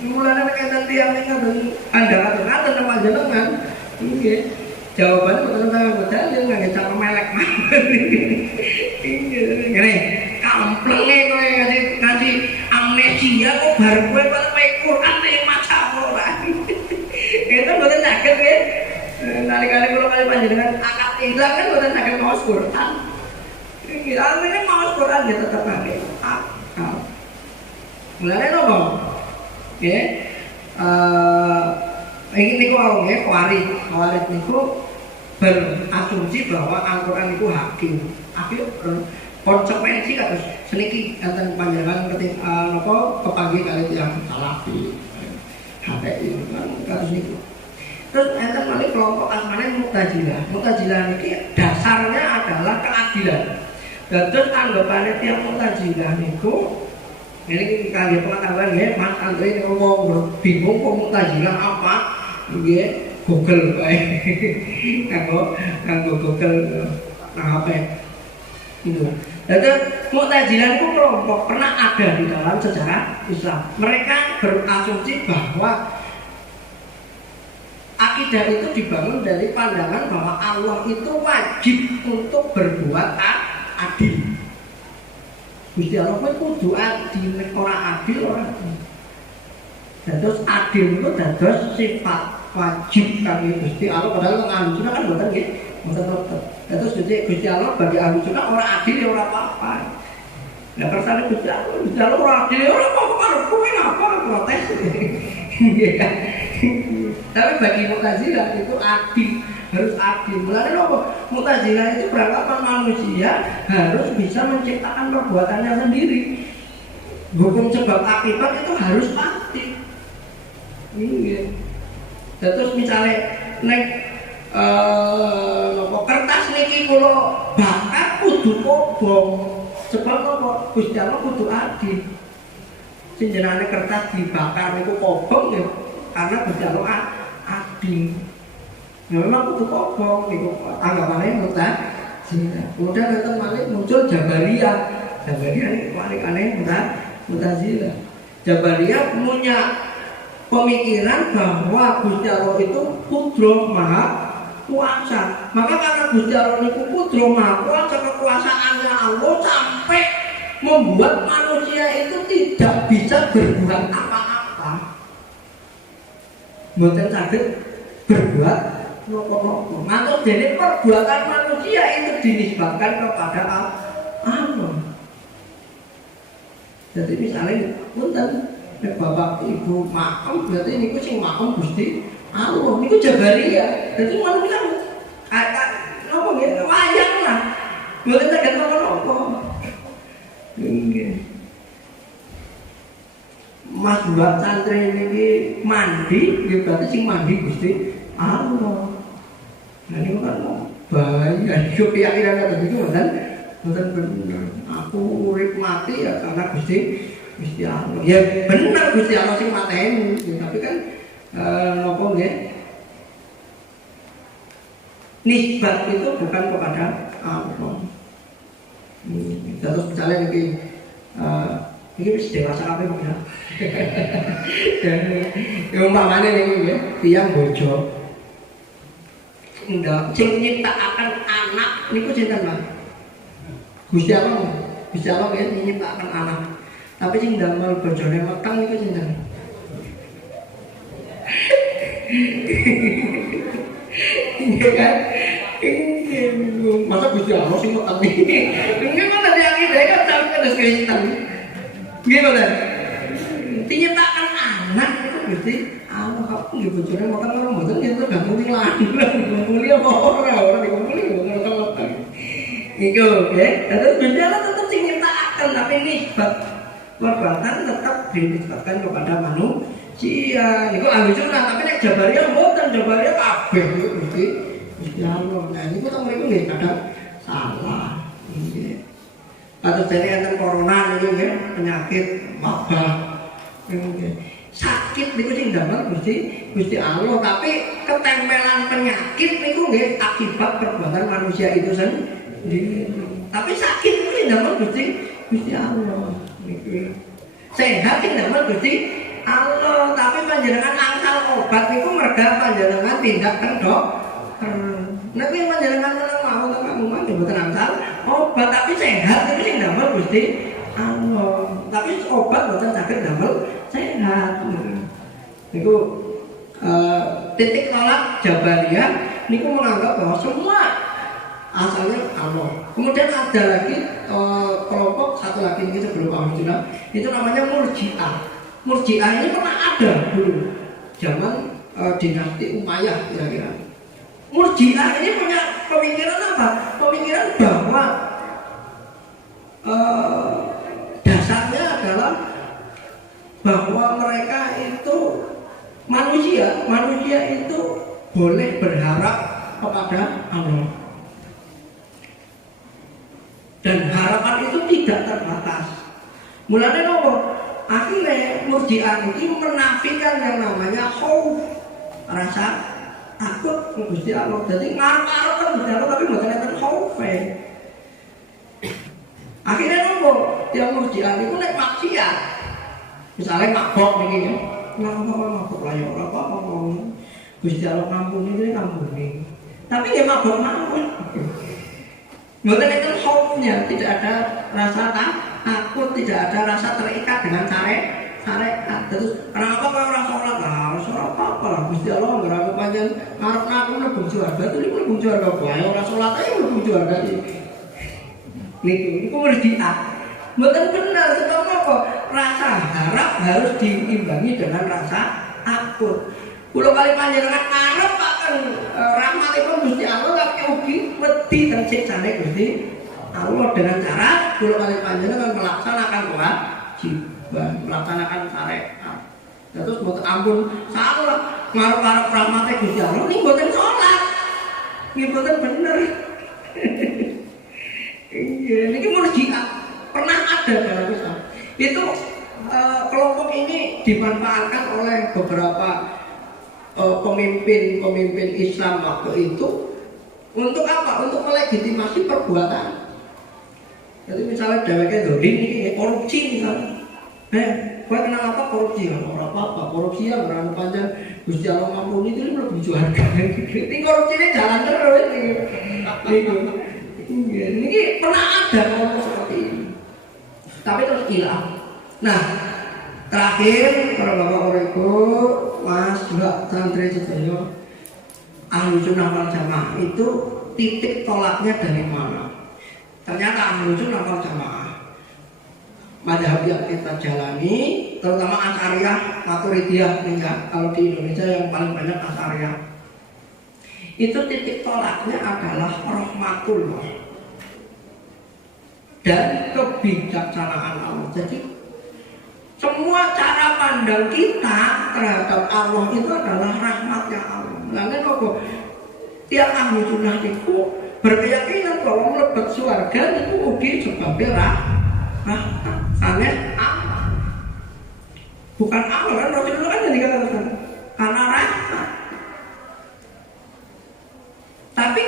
Mulanya kaitan tiang ini kan ada nama jenengan. Ini jawabannya betul betul dia nggak ngecap melek banget. Ini kamplengnya kau ngasih amnesia kok baru gue pada Quran yang macam orang. Itu betul sakit ya. Kali-kali kalau kali panjenengan akad hilang kan betul sakit mau Quran. Ini mau Quran dia tetap pakai akal. Mulanya nopo. Oke, ini kok ya Khawarij niku berasumsi bahwa Al-Quran itu hakim. Konsekuensi kados seniki enten panjenengan ketika kepanggih kali yang salafi. HTI kan kados niku. Terus enten malih kelompok asmane Mu'tazilah. Mu'tazilah niki dasarnya adalah keadilan. Dan terus anggapannya tiap Mu'tazilah niku ini kali pengetahuan ya, Mas Andre ini ngomong bingung kok Mu'tazilah apa? Nggih, Google bae. Kanggo Google apa? Itu. Jadi Mu'tazilah itu kelompok pernah ada di dalam sejarah Islam. Mereka berasumsi bahwa akidah itu dibangun dari pandangan bahwa Allah itu wajib untuk berbuat adil. Gusti Allah kudu adil, ora adil ora. Dados adil itu dados sifat wajib kami Gusti Allah padahal ahli sunnah kan mboten nggih, mboten tetep. Dados Gusti Allah bagi ahli sunnah ora adil ya ora apa-apa. Lah kersane Gusti Allah ora adil ya ora apa-apa, kowe apa protes. Nggih kan. Tapi bagi Mu'tazilah itu adil, harus adil. Mulane apa? Mu'tazilah itu beranggapan manusia harus bisa menciptakan perbuatannya sendiri. Hukum sebab akibat itu harus pasti. Ini Terus misalnya nek kertas niki kula bakar kudu kobong. Sebab apa? Gusti Allah kudu adil. Sing jenenge kertas dibakar niku kobong ya karena Gusti Allah adil. Ya memang kudu kobong niku tanggapane mutan. Kemudian nanti malik muncul Jabariyah. Jabariyah ini paling aneh Mu'tazilah. Jabariyah punya pemikiran bahwa Gusti Allah itu Putro Maha Kuasa. Maka karena Gusti Allah itu Putro Maha Kuasa, kekuasaannya Allah sampai membuat manusia itu tidak bisa berbuat apa-apa. Mboten saged berbuat nopo-nopo. Mantuk dene perbuatan manusia itu dinisbatkan kepada Allah. Jadi misalnya punten bapak ibu makom berarti niku sing makom Gusti Allah. Niku Jabariyah. Jadi manusia napa nggih wayang lah. Mboten saged napa-napa. Nggih. Mas buat santri niki mandi, nggih berarti sing mandi Gusti Allah. Nah ini kan banyak keyakinan kata itu kan benar. Aku urip mati ya karena Gusti Allah. Ya benar Gusti Allah sing mateni, tapi kan nopo nggih? Nisbat itu bukan kepada Allah. Terus misalnya ini wis dewasa kabeh kok ya. Dan umpamane niki tiyang bojo ndak sing nyiptakaken anak niku sinten, Mas? Gusti Allah. Gusti Allah ya nyiptakaken anak. Tapi sing ndamel bojone meteng niku sinten? Iya kan? Masa Gusti Allah sing meteng iki? Gimana dia akhidah kan sampe terus Kristen. Gimana? Nyiptakaken anak niku Gusti Allah kok nggih bojone meteng ora mboten yen tergantung ning lanang. Kumpuli apa ora dikumpuli ngono. Iku nggih, terus bendera tetap sing nyiptakaken tapi nisbat perbuatan tetap dinisbatkan kepada manusia. Niku ahli sunnah tapi nek Jabariyah mboten, Jabariyah kabeh Gusti Allah. Nah niku teng mriku nggih kadang salah. Nggih. Kados dene enten corona niku nggih, penyakit wabah. Nggih. Sakit niku sing ndamel Gusti Allah, tapi ketempelan penyakit niku nggih akibat perbuatan manusia itu sendiri. Tapi sakit niku sing ndamel Gusti Allah. Niku. Sehat sing ndamel Gusti Allah, tapi panjenengan angsal obat niku merga panjenengan tindak teng dokter. Nek panjenengan meneng mawon teng omah mboten angsal obat, tapi sehat niku sing ndamel Gusti Allah. Tapi obat mboten saged ndamel sehat. Niku titik tolak Jabariyah niku menganggap bahwa semua asalnya Allah. Kemudian ada lagi kelompok satu lagi ini sebelum Ahlu Sunnah itu namanya Murji'ah. Murji'ah ini pernah ada dulu zaman dinasti Umayyah kira-kira. Murji'ah ini punya pemikiran apa? Pemikiran bahwa dasarnya adalah bahwa mereka itu manusia itu boleh berharap kepada Allah dan harapan itu tidak terbatas. Mulanya nopo akhirnya Murji'ah ini menafikan yang namanya khauf, rasa takut ke Gusti Allah. Jadi ngarep-ngarep kan Gusti Allah tapi mboten enten khaufe. Akhirnya nopo yang Murji'ah itu nek maksiat misalnya mabok ini ya, mabok lah ya apa Gusti Allah ngampuni. Tapi dia mabok mawon. Mboten itu khaufnya, tidak ada rasa takut, tidak ada rasa terikat dengan syariat. Terus kenapa kau orang sholat lah? Sholat apa lah? Gusti Allah nggak aku panjang ngarep aku mlebu surga. Itu mlebu surga bae ora sholat ae mlebu surga iki. Niku Murji'ah. Mboten benar sebab apa? Rasa harap harus diimbangi dengan rasa takut. Kula kali panjenengan ngarep akan rahmatipun Gusti Allah tapi ugi wedi teng siksane Gusti Allah dengan cara kula kali panjenengan melaksanakan kewajiban, melaksanakan syariat. Terus mboten ampun salah ngarep-ngarep rahmate Gusti Allah ning mboten salat. Nggih mboten bener. Iya, niki murjiah. Pernah ada dalam Islam. Itu kelompok ini dimanfaatkan oleh beberapa pemimpin Islam waktu itu untuk apa? Untuk melegitimasi perbuatan. Jadi misalnya dheweke dolim ini korupsi misalnya. Kowe kenal apa korupsi? Ora apa-apa, korupsi ya ora panjang Gusti Allah ngampuni itu lebih juarga. Ini korupsinya jalan terus ini pernah ada ngomong seperti ini. Tapi terus hilang. Nah, terakhir para bapak ibu, mas juga santri sedaya, Ahlus Sunnah wal Jamaah itu titik tolaknya dari mana? Ternyata Ahlus Sunnah wal Jamaah madhab yang kita jalani, terutama Asy'ariyah, Maturidiyah, kalau di Indonesia yang paling banyak Asy'ariyah, itu titik tolaknya adalah rahmatullah dan kebijaksanaan Allah. Jadi semua cara pandang kita terhadap Allah itu adalah rahmatnya Allah. Lalu kok tiap ahli sunnah itu berkeyakinan bahwa mlebet surga itu ugi sebabnya rahmat. Sanes Allah. Bukan Allah kan Rasulullah kan yang dikatakan karena rahmat. Tapi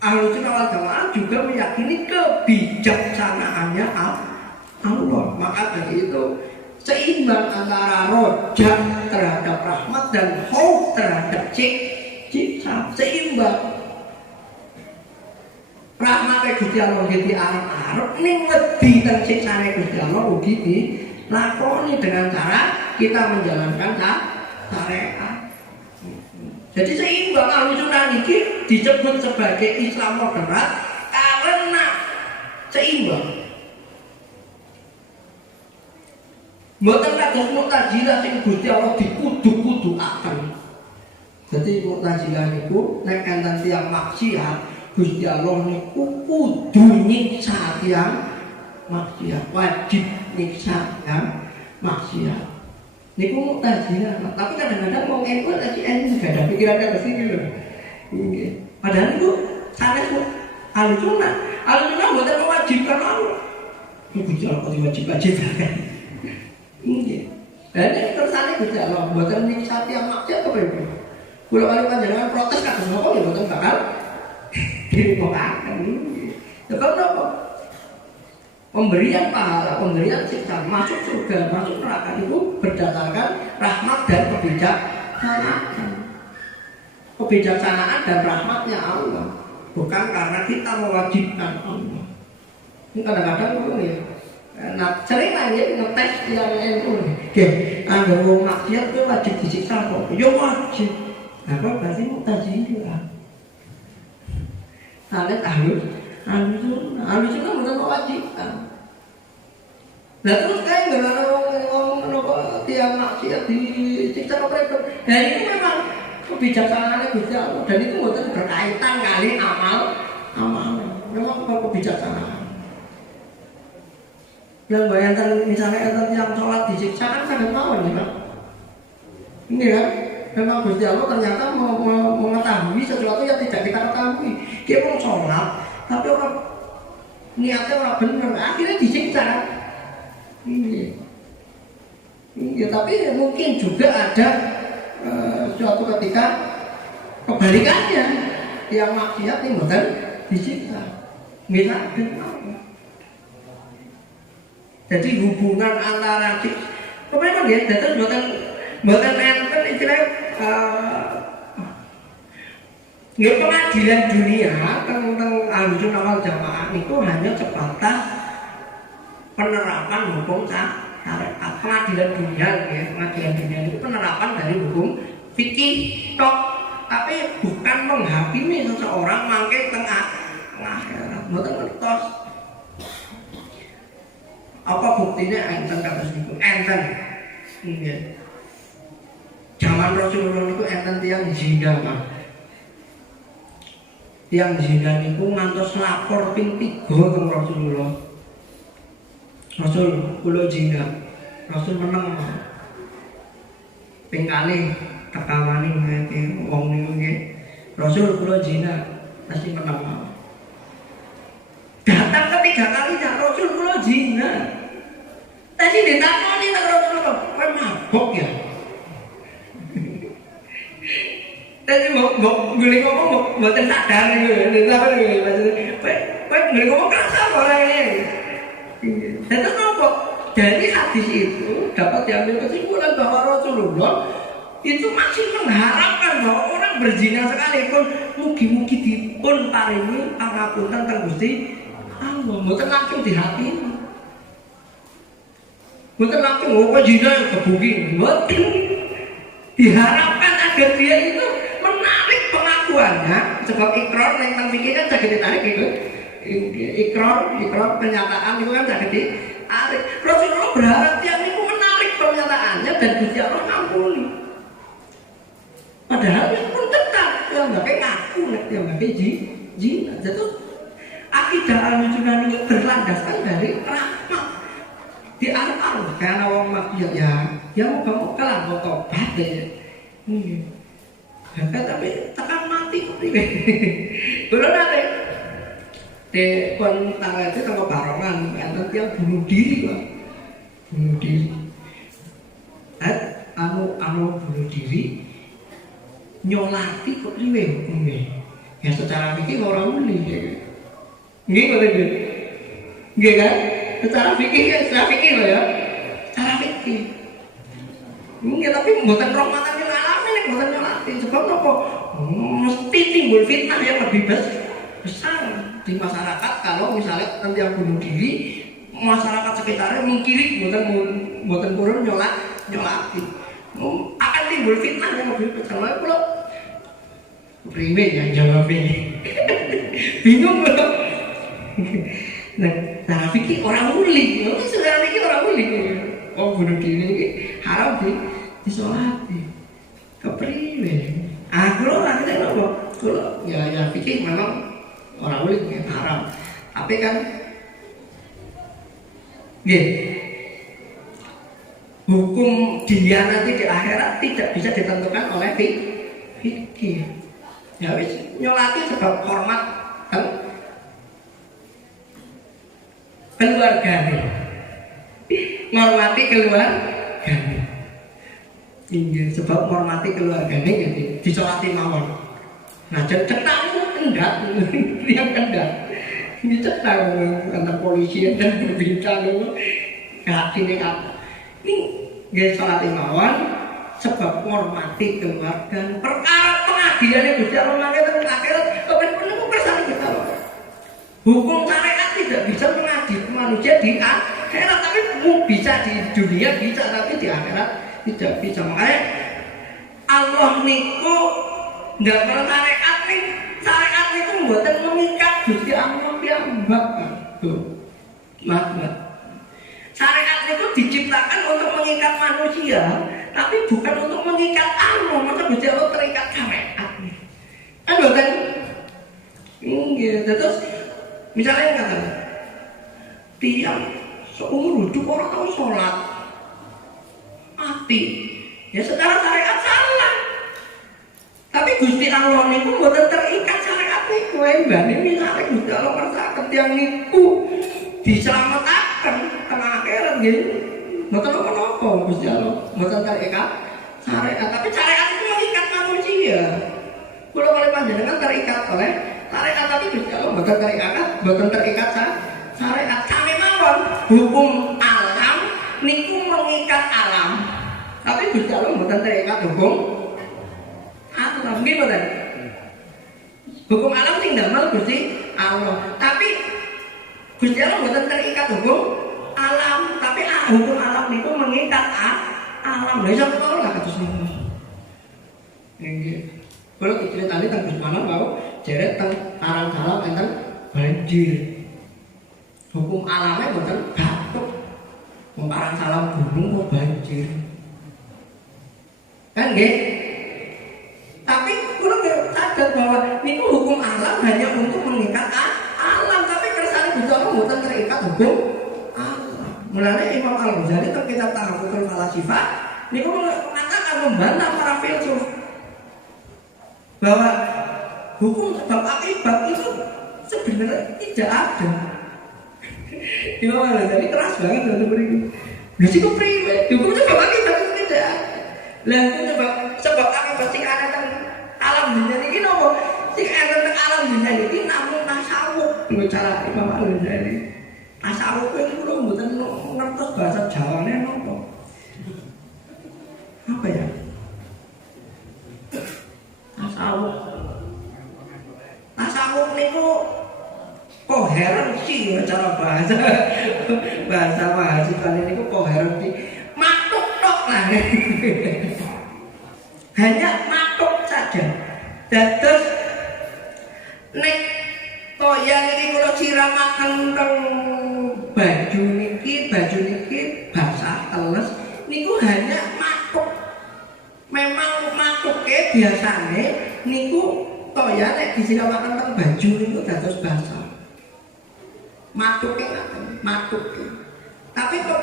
Ahlus Sunnah wal Jamaah juga meyakini kebijaksanaannya Allah. Maka dari itu seimbang antara roja terhadap rahmat dan khauf terhadap siksa. Seimbang. Rahmate Gusti Allah di arep ning wedi teng siksane Gusti Allah ugi dilakoni dengan cara kita menjalankan syariat. Jadi seimbang. Ahlus Sunnah niki disebut sebagai Islam moderat karena seimbang. Mboten kados Mu'tazilah sing Gusti Allah dikudu-kudukaken. Jadi Mu'tazilah niku nek enten tiyang maksiat Gusti Allah niku kudu nyiksa tiyang maksiat, wajib nyiksa yang maksiat. Niku Mu'tazilah, tapi kadang-kadang wong NU lagi NU gak ada pikiran ke sini lho. Nggih. Padahal itu sanes kok Ahlus Sunnah. Ahlus Sunnah mboten mewajibkan Allah. Gusti Allah kok diwajib-wajibkan. Nggih. Dan ini kersane Gusti Allah mboten nyiksa tiyang maksiat apa ya? Kula kali panjenengan protes kados napa ya mboten bakal diripokaken. Ya kenapa? Pemberian pahala, pemberian siksa, masuk surga, masuk neraka itu berdasarkan rahmat dan kebijaksanaan. Kebijaksanaan dan rahmatnya Allah, bukan karena kita mewajibkan Allah. Ini kadang-kadang itu ya. Nah, sering aja ngetes yang itu. Oke, ada wong maksiat itu wajib disiksa kok. Ya wajib. Nah, kok berarti Mu'tazilah. Salat Ahlus Sunnah bukan mewajibkan. Nah terus kayak nggak ada orang tiang maksiat disiksa mereka. Nah ini memang kebijaksanaannya Gusti Allah dan itu bukan berkaitan kali amal. Memang kebijaksanaan. Yang bayangkan misalnya yang sholat disiksa kan kadang tahu nih Pak. Ini kan. Memang Gusti Allah ternyata mengetahui sesuatu yang tidak kita ketahui. Dia mau sholat, tapi orang niatnya orang benar, akhirnya disiksa. Ini, tapi mungkin juga ada suatu ketika kebalikannya, yang maksiat ini bukan disiksa, misalnya. Jadi hubungan antara memang ya, datang bukan enten istilahnya pengadilan dunia tentang Ahlus Sunnah wal Jamaah itu hanya sebatas penerapan hukum syariat. Pengadilan dunia itu penerapan dari hukum fikih tok, tapi bukan menghakimi seseorang mangke tengah akhirat. Mboten ngertos. Apa buktinya enten kados niku? Enten. Nggih. Zaman Rasulullah itu enten tiyang zina mah. Tiyang zina niku ngantos lapor ping 3 teng Rasulullah. Rasul kula zina. Rasul meneng mah. ping kalih tekawani ngene wong niku nggih Rasul kula zina pasti menang. Datang ketiga kali dak Rasul kula zina. Tadi ditakoni nang Rasulullah, "Kowe mabok ya?" Tadi mau guli ngomong mboten sadar niku, napa niku maksudnya. Kowe guli ngomong kerasa ora ini. Dan apa? Dari hadis itu dapat diambil kesimpulan bahwa Rasulullah itu masih mengharapkan bahwa orang berzina sekalipun mugi-mugi dipun paringi pangapunten teng Gusti Allah. Mboten langsung di hati. Mboten langsung kok zina kebuki. Mboten. Diharapkan agar dia itu menarik pengakuannya sebab ikrar yang teng fikih kan saged ditarik gitu. Ikrar pernyataan itu kan saged ditarik. Rasulullah berharap tiang itu menarik pernyataannya dan Gusti Allah ngampuni. Padahal yang pun tetap yang nggak ngaku, yang nggak zina. Jadi akidah al-sunnah itu berlandaskan dari rahmat. Di al karena orang maksiat ya mau kalah mau tobat deh. Tapi tekan mati kok ini. Kalau nanti di tangga itu tangga barongan, karena dia bunuh diri pak, bunuh diri. Anu bunuh diri, nyolati kok liwe hukumnya. Ya secara fikih orang uli, nggih betul, nggih kan? Secara fikih loh ya, secara fikih. Mungkin tapi bukan rahmatan yang alami, bukan nyolati. Sebab apa? Mesti timbul fitnah yang lebih besar di masyarakat kalau misalnya nanti yang bunuh diri, masyarakat sekitarnya mengkiri, bukan kurun nyolati. Akan timbul fitnah yang lebih besar. Lalu kalau priwe yang jawab ini, bingung belum? Nah, fikir orang uli, mungkin sudah fikir orang uli. Oh bunuh diri ini haram disolati, kepriwe. Kalau orang kita nopo, kalau ya fikir memang orang uli haram. Tapi kan, hukum dia nanti di akhirat tidak bisa ditentukan oleh fikih. Ya wis nyolati sebab hormat kan keluarganya, menghormati keluarganya. Iya, sebab menghormati keluarganya jadi disolati mawon. Nah, cetang itu kendak, yang kendak. Ini cetang antar polisi dan berbincang itu. Ini apa? Ini dia solati mawon sebab menghormati keluarga. Perkara pengadilan yang Gusti Allah itu akhirat kebenaran bersama kita. Hukum syariat tidak bisa mengadili manusia di akhirat, tapi bisa di dunia bisa, tapi di akhirat tidak bisa. Makanya Allah niku ndak pernah syariat niku mboten mengikat Gusti Allah piyambak. Tuh. Maaf. Syariat niku diciptakan untuk mengikat manusia, tapi bukan untuk mengikat Allah. Maka Gusti Allah terikat syariat. Kan mboten. Terus misalnya kata tiang seumur hidup orang tahu sholat mati ya secara syariat salah, tapi Gusti Allah itu bukan terikat syariat itu. Mbak ini misalnya Gusti Allah merasa tiang itu diselamatkan karena akhirat gitu, bukan apa-apa Gusti Allah bukan terikat syariat, tapi syariat itu mengikat manusia. Kalau oleh panjenengan terikat oleh syariat, tapi Gusti Allah bukan terikat syariat. Kami mawon hukum alam niku mengikat alam, tapi Gusti Allah bukan terikat hukum alam. Gimana? Hukum alam sing damel Gusti Allah, tapi Gusti Allah bukan terikat hukum alam, tapi hukum alam niku mengikat alam. Lha iso ora kados niku. Nggih. Kalau ceritanya tentang Gus Malam mau jeret tentang karang salam tentang banjir. Hukum alamnya bukan batuk, karang salam gunung mau banjir. Kan nggih? Tapi kalau sadar bahwa ini hukum alam hanya untuk mengikat alam, tapi kersane Gusti Allah bukan terikat hukum alam. Mulanya Imam Al-Ghazali tentang kitab Tahaffudzul Falasifah Niku mengatakan membantah para filsuf bahwa hukum sebab akibat itu sebenarnya tidak ada. Gimana? Jadi keras banget dalam beriku. Berarti kok priwe? Hukum sebab akibat itu tidak ada. Lah hukum sebab akibat sing ana teng alam dunia iki nopo? Sing ana teng alam dunia iki namung tasawuf. Lho cara Imam Al-Ghazali. Tasawuf itu lho mboten ngertos bahasa Jawane nopo. Apa ya? Tasawuf niku koherensi cara bahasa mahasiswa niku koherensi matuk tok lah. Hanya matuk saja. Dados nek toya niki kula siramaken teng baju niki basah teles niku hanya matuk. Memang matuke biasane niku toya nek disiramaken teng baju niku dados basah. Matuke ngaten, matuke. Tapi kok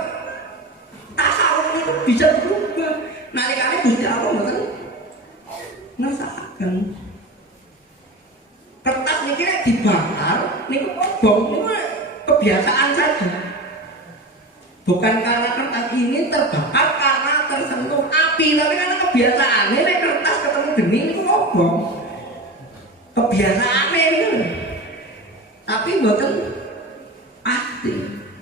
tasawuf niku bisa berubah. Nalikane Gusti Allah mboten ngrasakaken. Kertas niki nek dibakar niku obong niku kebiasaan saja. Bukan karena kertas ini terbakar karena tersentuh api, tapi karena kebiasaannya nek kertas ketemu geni niku obong. Kebiasaannya niku. Tapi mboten pasti.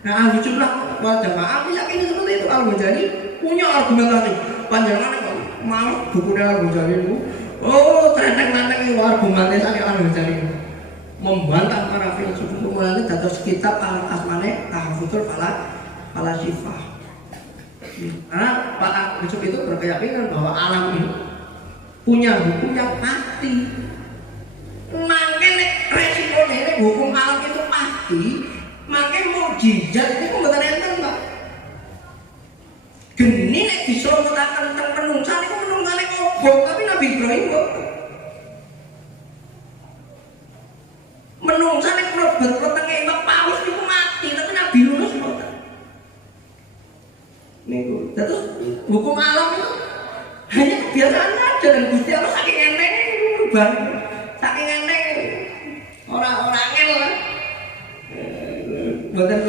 Nah, ahli sunnah wal jamaah yakin seperti itu. Al-Ghazali punya argumentasi. Panjangan mau buku Al-Ghazali itu. Oh, terenteng-enteng itu argumentasi Al-Ghazali itu. Membantah para filsuf itu mulai dados kitab Al-Asmane Tahaffudzul Falasifah. Karena para filsuf itu berkeyakinan bahwa alam ini punya hukum yang pasti. Mangke resikonya hukum alam itu pasti. Makanya mukjizat itu mboten enten Pak. Geni nek bisa mutaken teng penungsan iku penungsane kobong, tapi Nabi Ibrahim mboten. Menungsan nek mlebet wetenge Iwak Paus niku mati, tapi Nabi Yunus mboten. Niku. Terus hukum alam itu hanya kebiasaan saja dan Gusti Allah saking enteng rubah. Saking enteng orang angel lah. Bukan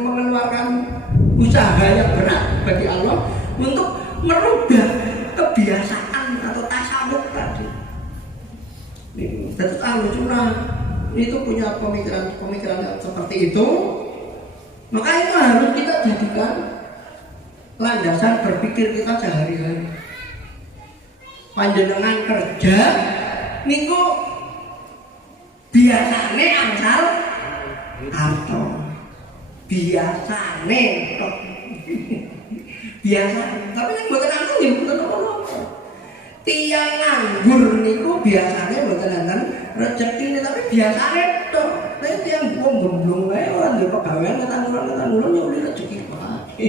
mengeluarkan usaha yang berat bagi Allah untuk merubah kebiasaan atau tasawuf tadi. Tetap ahlu sunnah itu punya pemikiran yang seperti itu, maka itu harus kita jadikan landasan berpikir kita sehari-hari. Panjenengan kerja niku biasane angsal harta. Biasane tok. Biasa. Tapi nek mboten angsal nggih mboten apa-apa. Tiyang nganggur niku biasane mboten enten rezekine tapi biasane tok. Nek tiyang wong gemblung wae ora ndek pegawean ngetan-ngetan nyuli rezeki wae.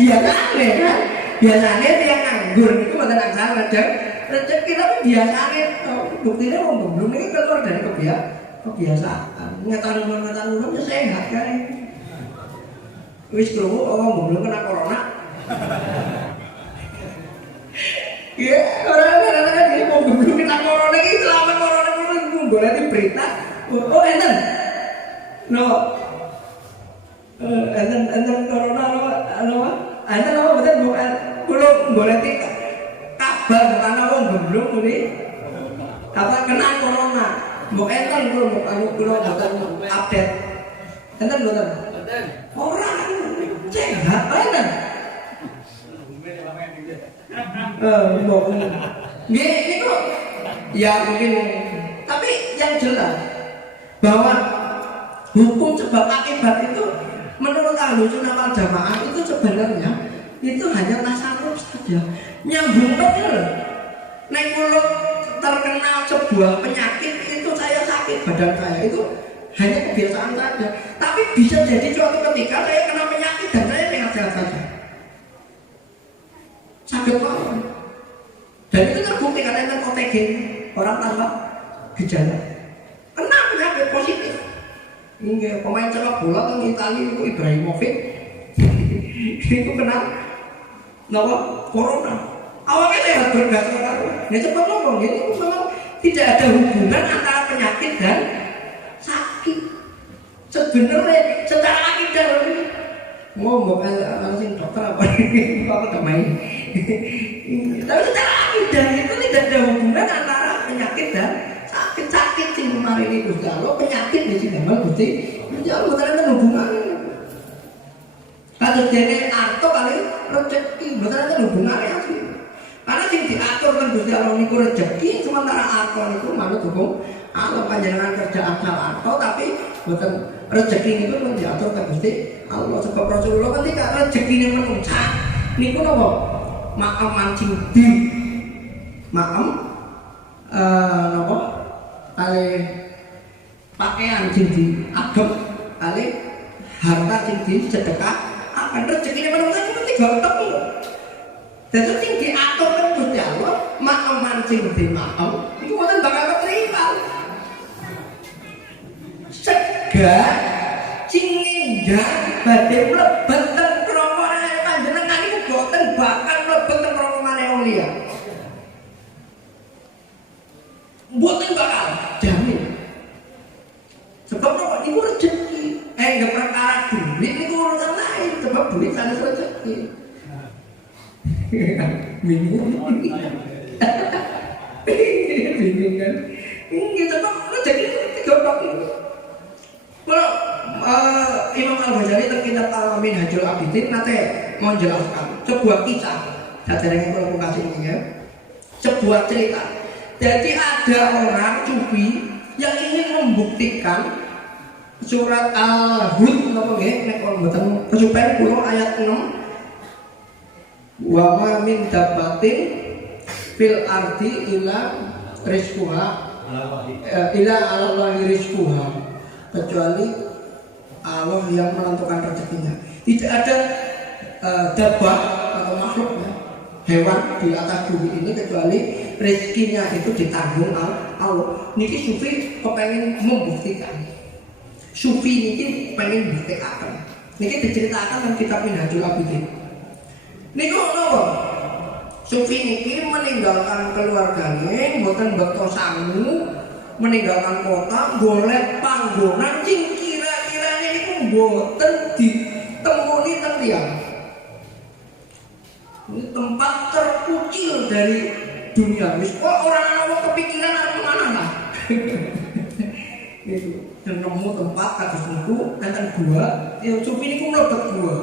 Biasane kan. Biasane tiyang nganggur niku mboten angsal rezeki tapi biasane buktine wong gemblung iki keluar dari kebiasaan. Ngetan-ngetan ya sehat kan. Wis krungu wong gemblung kena corona. Ya, orang-orang dia mau gemblung kena corona iki selama corona itu goleki berita. Oh, enten. No. Enten corona apa? Enten apa betul bukan kulo goleki kabar karena wong gemblung kuwi apa kena corona. Mbok enten kulo boten update. Enten boten? Enten. Ora sehat enten. Nggih niku ya mungkin tapi yang jelas bahwa hukum sebab akibat itu menurut ahlu sunnah wal jamaah itu sebenarnya itu hanya tasawuf saja. Nyambung betul. Nek kula terkena sebuah penyakit itu saya sakit badan saya itu hanya kebiasaan saja. Tapi bisa jadi suatu ketika saya kena penyakit dan saya sehat-sehat saja. Sakit banget. Dan itu terbukti karena itu OTG orang tanpa gejala. Kena penyakit positif. Ini pemain sepak bola kan Italia itu Ibrahimovic. Itu kena corona. Awalnya sehat bergatal-gatal. Nah cepat ngomong, jadi memang tidak ada hubungan antara penyakit dan sakit. Sebenarnya secara akidah ngomong langsung dokter apa ini apa main. Tapi secara akidah itu tidak ada hubungan antara penyakit dan sakit sih kemarin itu kalau penyakit di sini memang Gusti jauh bukan ada hubungannya. Kalau jadi arto kali rezeki bukan ada hubungannya sih. Karena yang diatur kan Gusti Allah niku rezeki sementara arto niku manut hukum Allah panjenengan kerja asal arto tapi bukan rezeki niku pun diatur kan Gusti Allah sebab Rasulullah ketika rezekine menungsa niku napa makam mancing di makam napa kali pakaian sing diagem kali harta sing sedekah akan rezekinya menungsa cuma 3 tem. Dadi sing diatur kan Gusti Allah makam mancing di makam iku mboten bakal keterima. Sega sing ngendang badhe mlebet teng kromone panjenengan iku boten bakal mlebet teng kromone wong liya. Mboten bakal jamin. Sebab apa? Iku rezeki. Enggak perkara duit itu urusan lain. Sebab duit sanes rezeki. Bingung. Bingung kan? Ini sebab rezeki itu 3 bab. Kalau Imam Al-Ghazali dalam kitab Al-Minhajul Abidin nanti mau jelaskan sebuah kisah. Sadarnya kalau kasih ini ya. Sebuah cerita. Jadi ada orang sufi yang ingin membuktikan surat Al-Hud napa nggih nek mboten kesupen kula ayat 6 wa ma min dabbatin fil ardi illa rizquha illa Allahi rizquha kecuali Allah yang menentukan rezekinya. Tidak ada dabbah atau makhluk ya, hewan di atas bumi ini kecuali rezekinya itu ditanggung Allah. Niki sufi kepengen membuktikan. Sufi niki pengen buktikan. Niki diceritakan dalam kitab Minhajul Abidin. Niku napa? Sufi niki meninggalkan keluarganya, mboten bekto sangu, meninggalkan kota, golek panggonan sing kira-kirane iku mboten ditemoni teng tiyang. Ini tempat terkucil dari dunia. Wis kok orang ana kepikiran arep mana lah. Itu nemu tempat kados niku enten gua, ya sufi niku mlebet gua.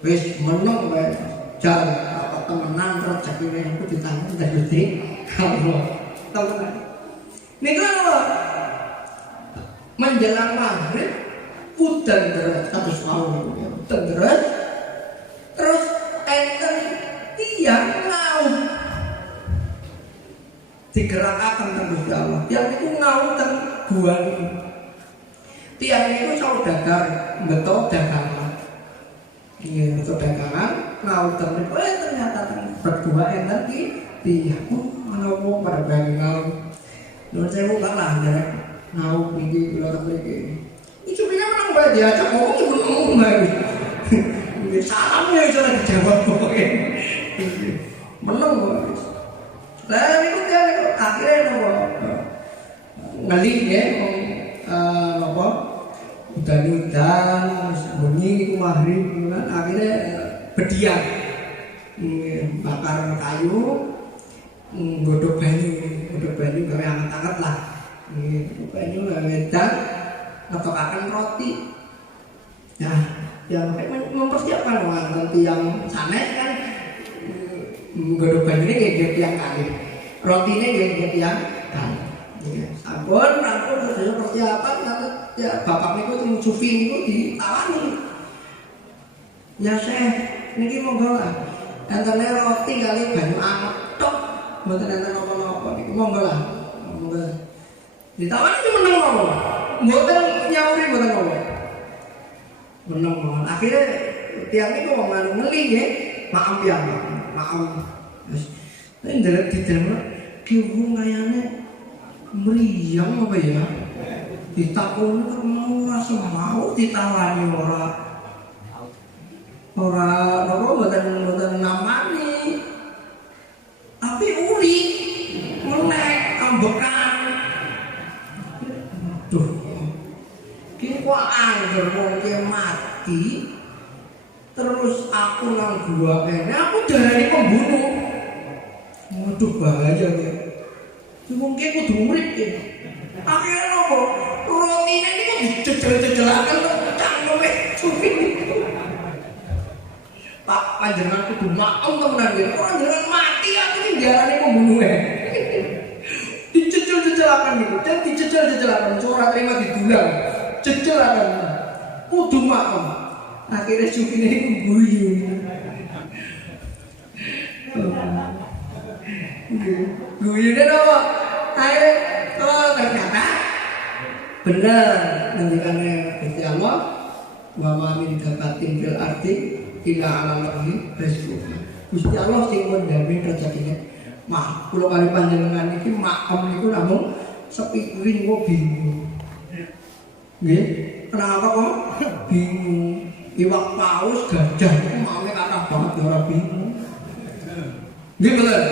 Wis meneng wae jalan apa temenan rezekine niku ditanggung dari Gusti Allah. Temenan. Niku menjelang maghrib udan deras kados wau niku ya. Udan deras. Terus enten tiyang ngaum digerakkan teng Gusti Allah. Yang niku ngaum teng gua niku. Tiyang niku saudagar beto dagangan. Iya, beto dagangan ngaum teng niku ternyata teng berdua enten iki tiyang ana wong pada ngaum. Nuwun sewu kalah derek ngaum iki kula mriki. Iki supine menang bae diajak ngomong iku ngomong bae. Salam ya iso dijawab pokoke. Meneng kok. Lah niku dia akhire nopo ngali ya apa udan-udan bunyi niku maghrib kan akhire bedian bakar kayu godhog banyu gawe anget-anget lah. Godhog banyu gawe dan ngetokaken roti. Nah, yang mempersiapkan nanti yang sanes kan godhog banyune nggih tiyang kali. Rotine nggih tiyang kali. Sampun rampung sedaya persiapan ya bapak niku sing sufi niku ditawani. Ya Syekh, niki monggo lah. Entene roti kali banyu anget tok. Mboten enten apa-apa niku monggo lah. Monggo. Ditawani ki meneng monggo. Mboten nyauri mboten apa. Meneng mawon. Akhire tiyang niku wong anu ngeli nggih, maaf ya, maaf. Wis ndelok didelok ki wong kayane mriyang apa ya? ditakoni kok mau rasa mau ditawani ora mboten namani. Tapi uri melek ambekan. Duh. Ki kok angger wong mati. Terus aku nang gua kene, aku darani pembunuh. Waduh bahaya ya. Mungkin kudu murid ya. Akhirnya apa? Rotine niku dijejel-jejelaken kok cangkeme suwi. Pak panjenengan kudu maklum temenan ya. Ora jenengan mati aku iki darani pembunuh ya. Dijejel-jejelaken niku, dan dijejel-jejelaken ora terima didulang. Jejelaken. Kudu maklum. Akhirnya supine iku guyu. Guyune apa? Akhirnya ternyata benar ngendikane Gusti Allah, wa ma min dabatin fil ardi illa 'ala Allahi rizquha. Gusti Allah sing mendame rezekine. Mah kula kali panjenengan iki makem niku namung sepi kuwi kok bingung. Nggih, kenapa kok bingung? Iwak paus gajah itu mame kathah banget ya ora bingung. Nggih bener.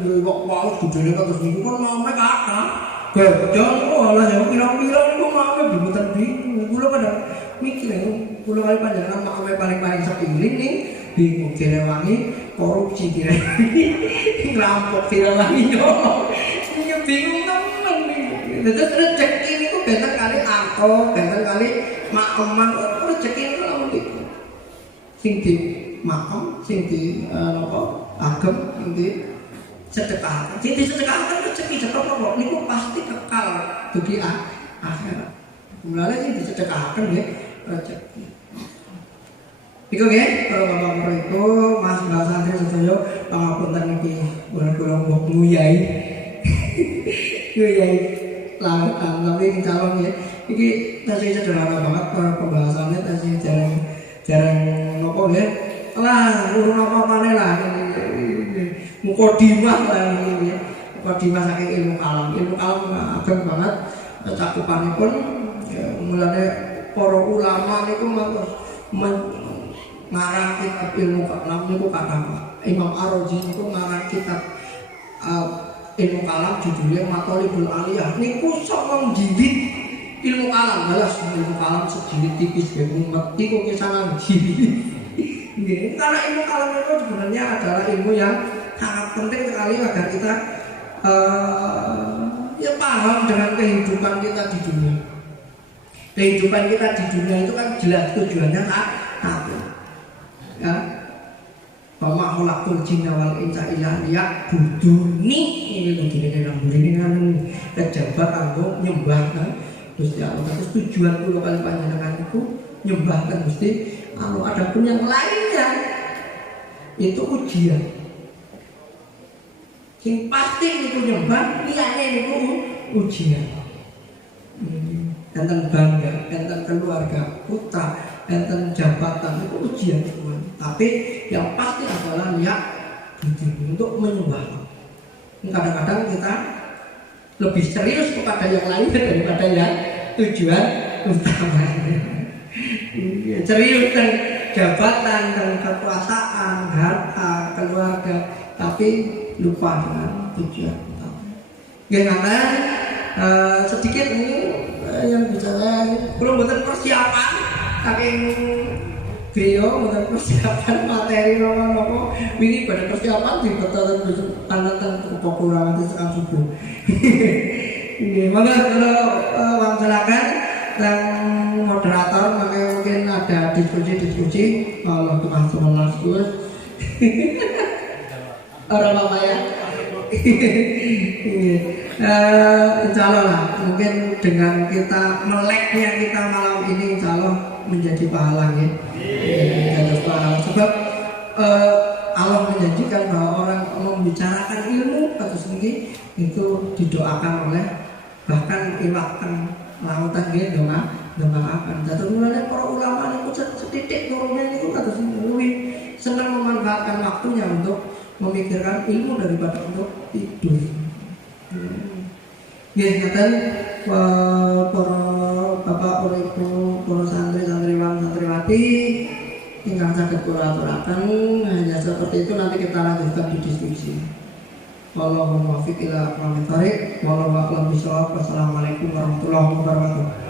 Iwak paus gedene kok terus niku kan mame kathah. Gajah kok ala ya pirang-pirang iku mame mboten bingung. Kula kadang mikir kula kali panjenengan mame paling-paling sepiring ning bingung direwangi korupsi direwangi ngerampok direwangi yo. Iki bingung temen iki. Terus rezeki niku benten kali angko, benten kali makeman rezeki itu lamun iku. Sing di makem, sing di napa agem, sing di sedekah. Sing di sedekah rezeki cekap kok niku pasti kekal dugi akhirat. Mulane sing disedekahkan nggih rezeki. Iku nggih, para bapak itu Mas Mbak Santri sedaya pangapunten iki kula mbok nguyai. Nguyai lah tapi calon nggih. Iki tasih sederhana banget pembahasannya, tasih jarang nopo nggih. Lah urung apa maneh lah. Mukadimah lah nggih. Mukadimah saking ilmu kalam. Ilmu kalam ageng banget cakupanipun. Mulane para ulama niku ngarang kitab ilmu kalam niku kathah Pak. Imam Ar-Razi niku ngarang kitab ilmu kalam judulnya Mathalibul Aliyah. Niku sok menjilid ilmu kalam, balas ilmu kalam sejilid tipis ya umat iku kesangan jilid. Nggih, karena ilmu kalam itu sebenarnya adalah ilmu yang sangat penting sekali agar kita ya paham dengan kehidupan kita di dunia. Kehidupan kita di dunia itu kan jelas tujuannya satu. Ya. Bahwa khalaqul jinna wal insa illa liya'buduni. Ini begini nang begini kan kejabat kanggo nyembah kan Gusti Allah. Terus tujuan kula kali panjenengan itu nyembah kan Gusti Allah. Adapun yang lainnya itu ujian. Sing pasti niku nyembah, liyane niku ujian. Enten bangga, enten keluarga, putra, enten jabatan itu ujian Tuhan. Tapi yang pasti adalah niat untuk menyembah. Kadang-kadang kita lebih serius kepada yang lain daripada yang tujuan utama. Serius dan jabatan dan kekuasaan, harta, keluarga, tapi lupa dengan tujuan utama. Gimana? Sedikit ini yang bicara belum betul persiapan saking griyo betul persiapan materi nopo ini pada persiapan di betul tanda kepokuran nanti sekarang subuh. Ini maka kalau silakan dan moderator makanya mungkin ada diskusi kalau termasuk melaskus orang apa ya. Insya Allah lah, mungkin dengan kita meleknya kita malam ini insya Allah menjadi pahala ya. Sebab Allah menjanjikan bahwa orang membicarakan ilmu atau sendiri itu didoakan oleh bahkan iwakan lautan dia doakan. Jadi mulai para ulama itu setitik turunnya itu kata lebih senang memanfaatkan waktunya untuk memikirkan ilmu daripada untuk tidur. Ya, ngeten para bapak, para ibu, para santri, santriwan, santriwati ingkang saged kula aturaken. Hanya seperti itu nanti kita lanjutkan di diskusi. Wallahu muwaffiq ila aqwamit thoriq. Wallahu a'lam bishawab. Wassalamualaikum warahmatullahi wabarakatuh.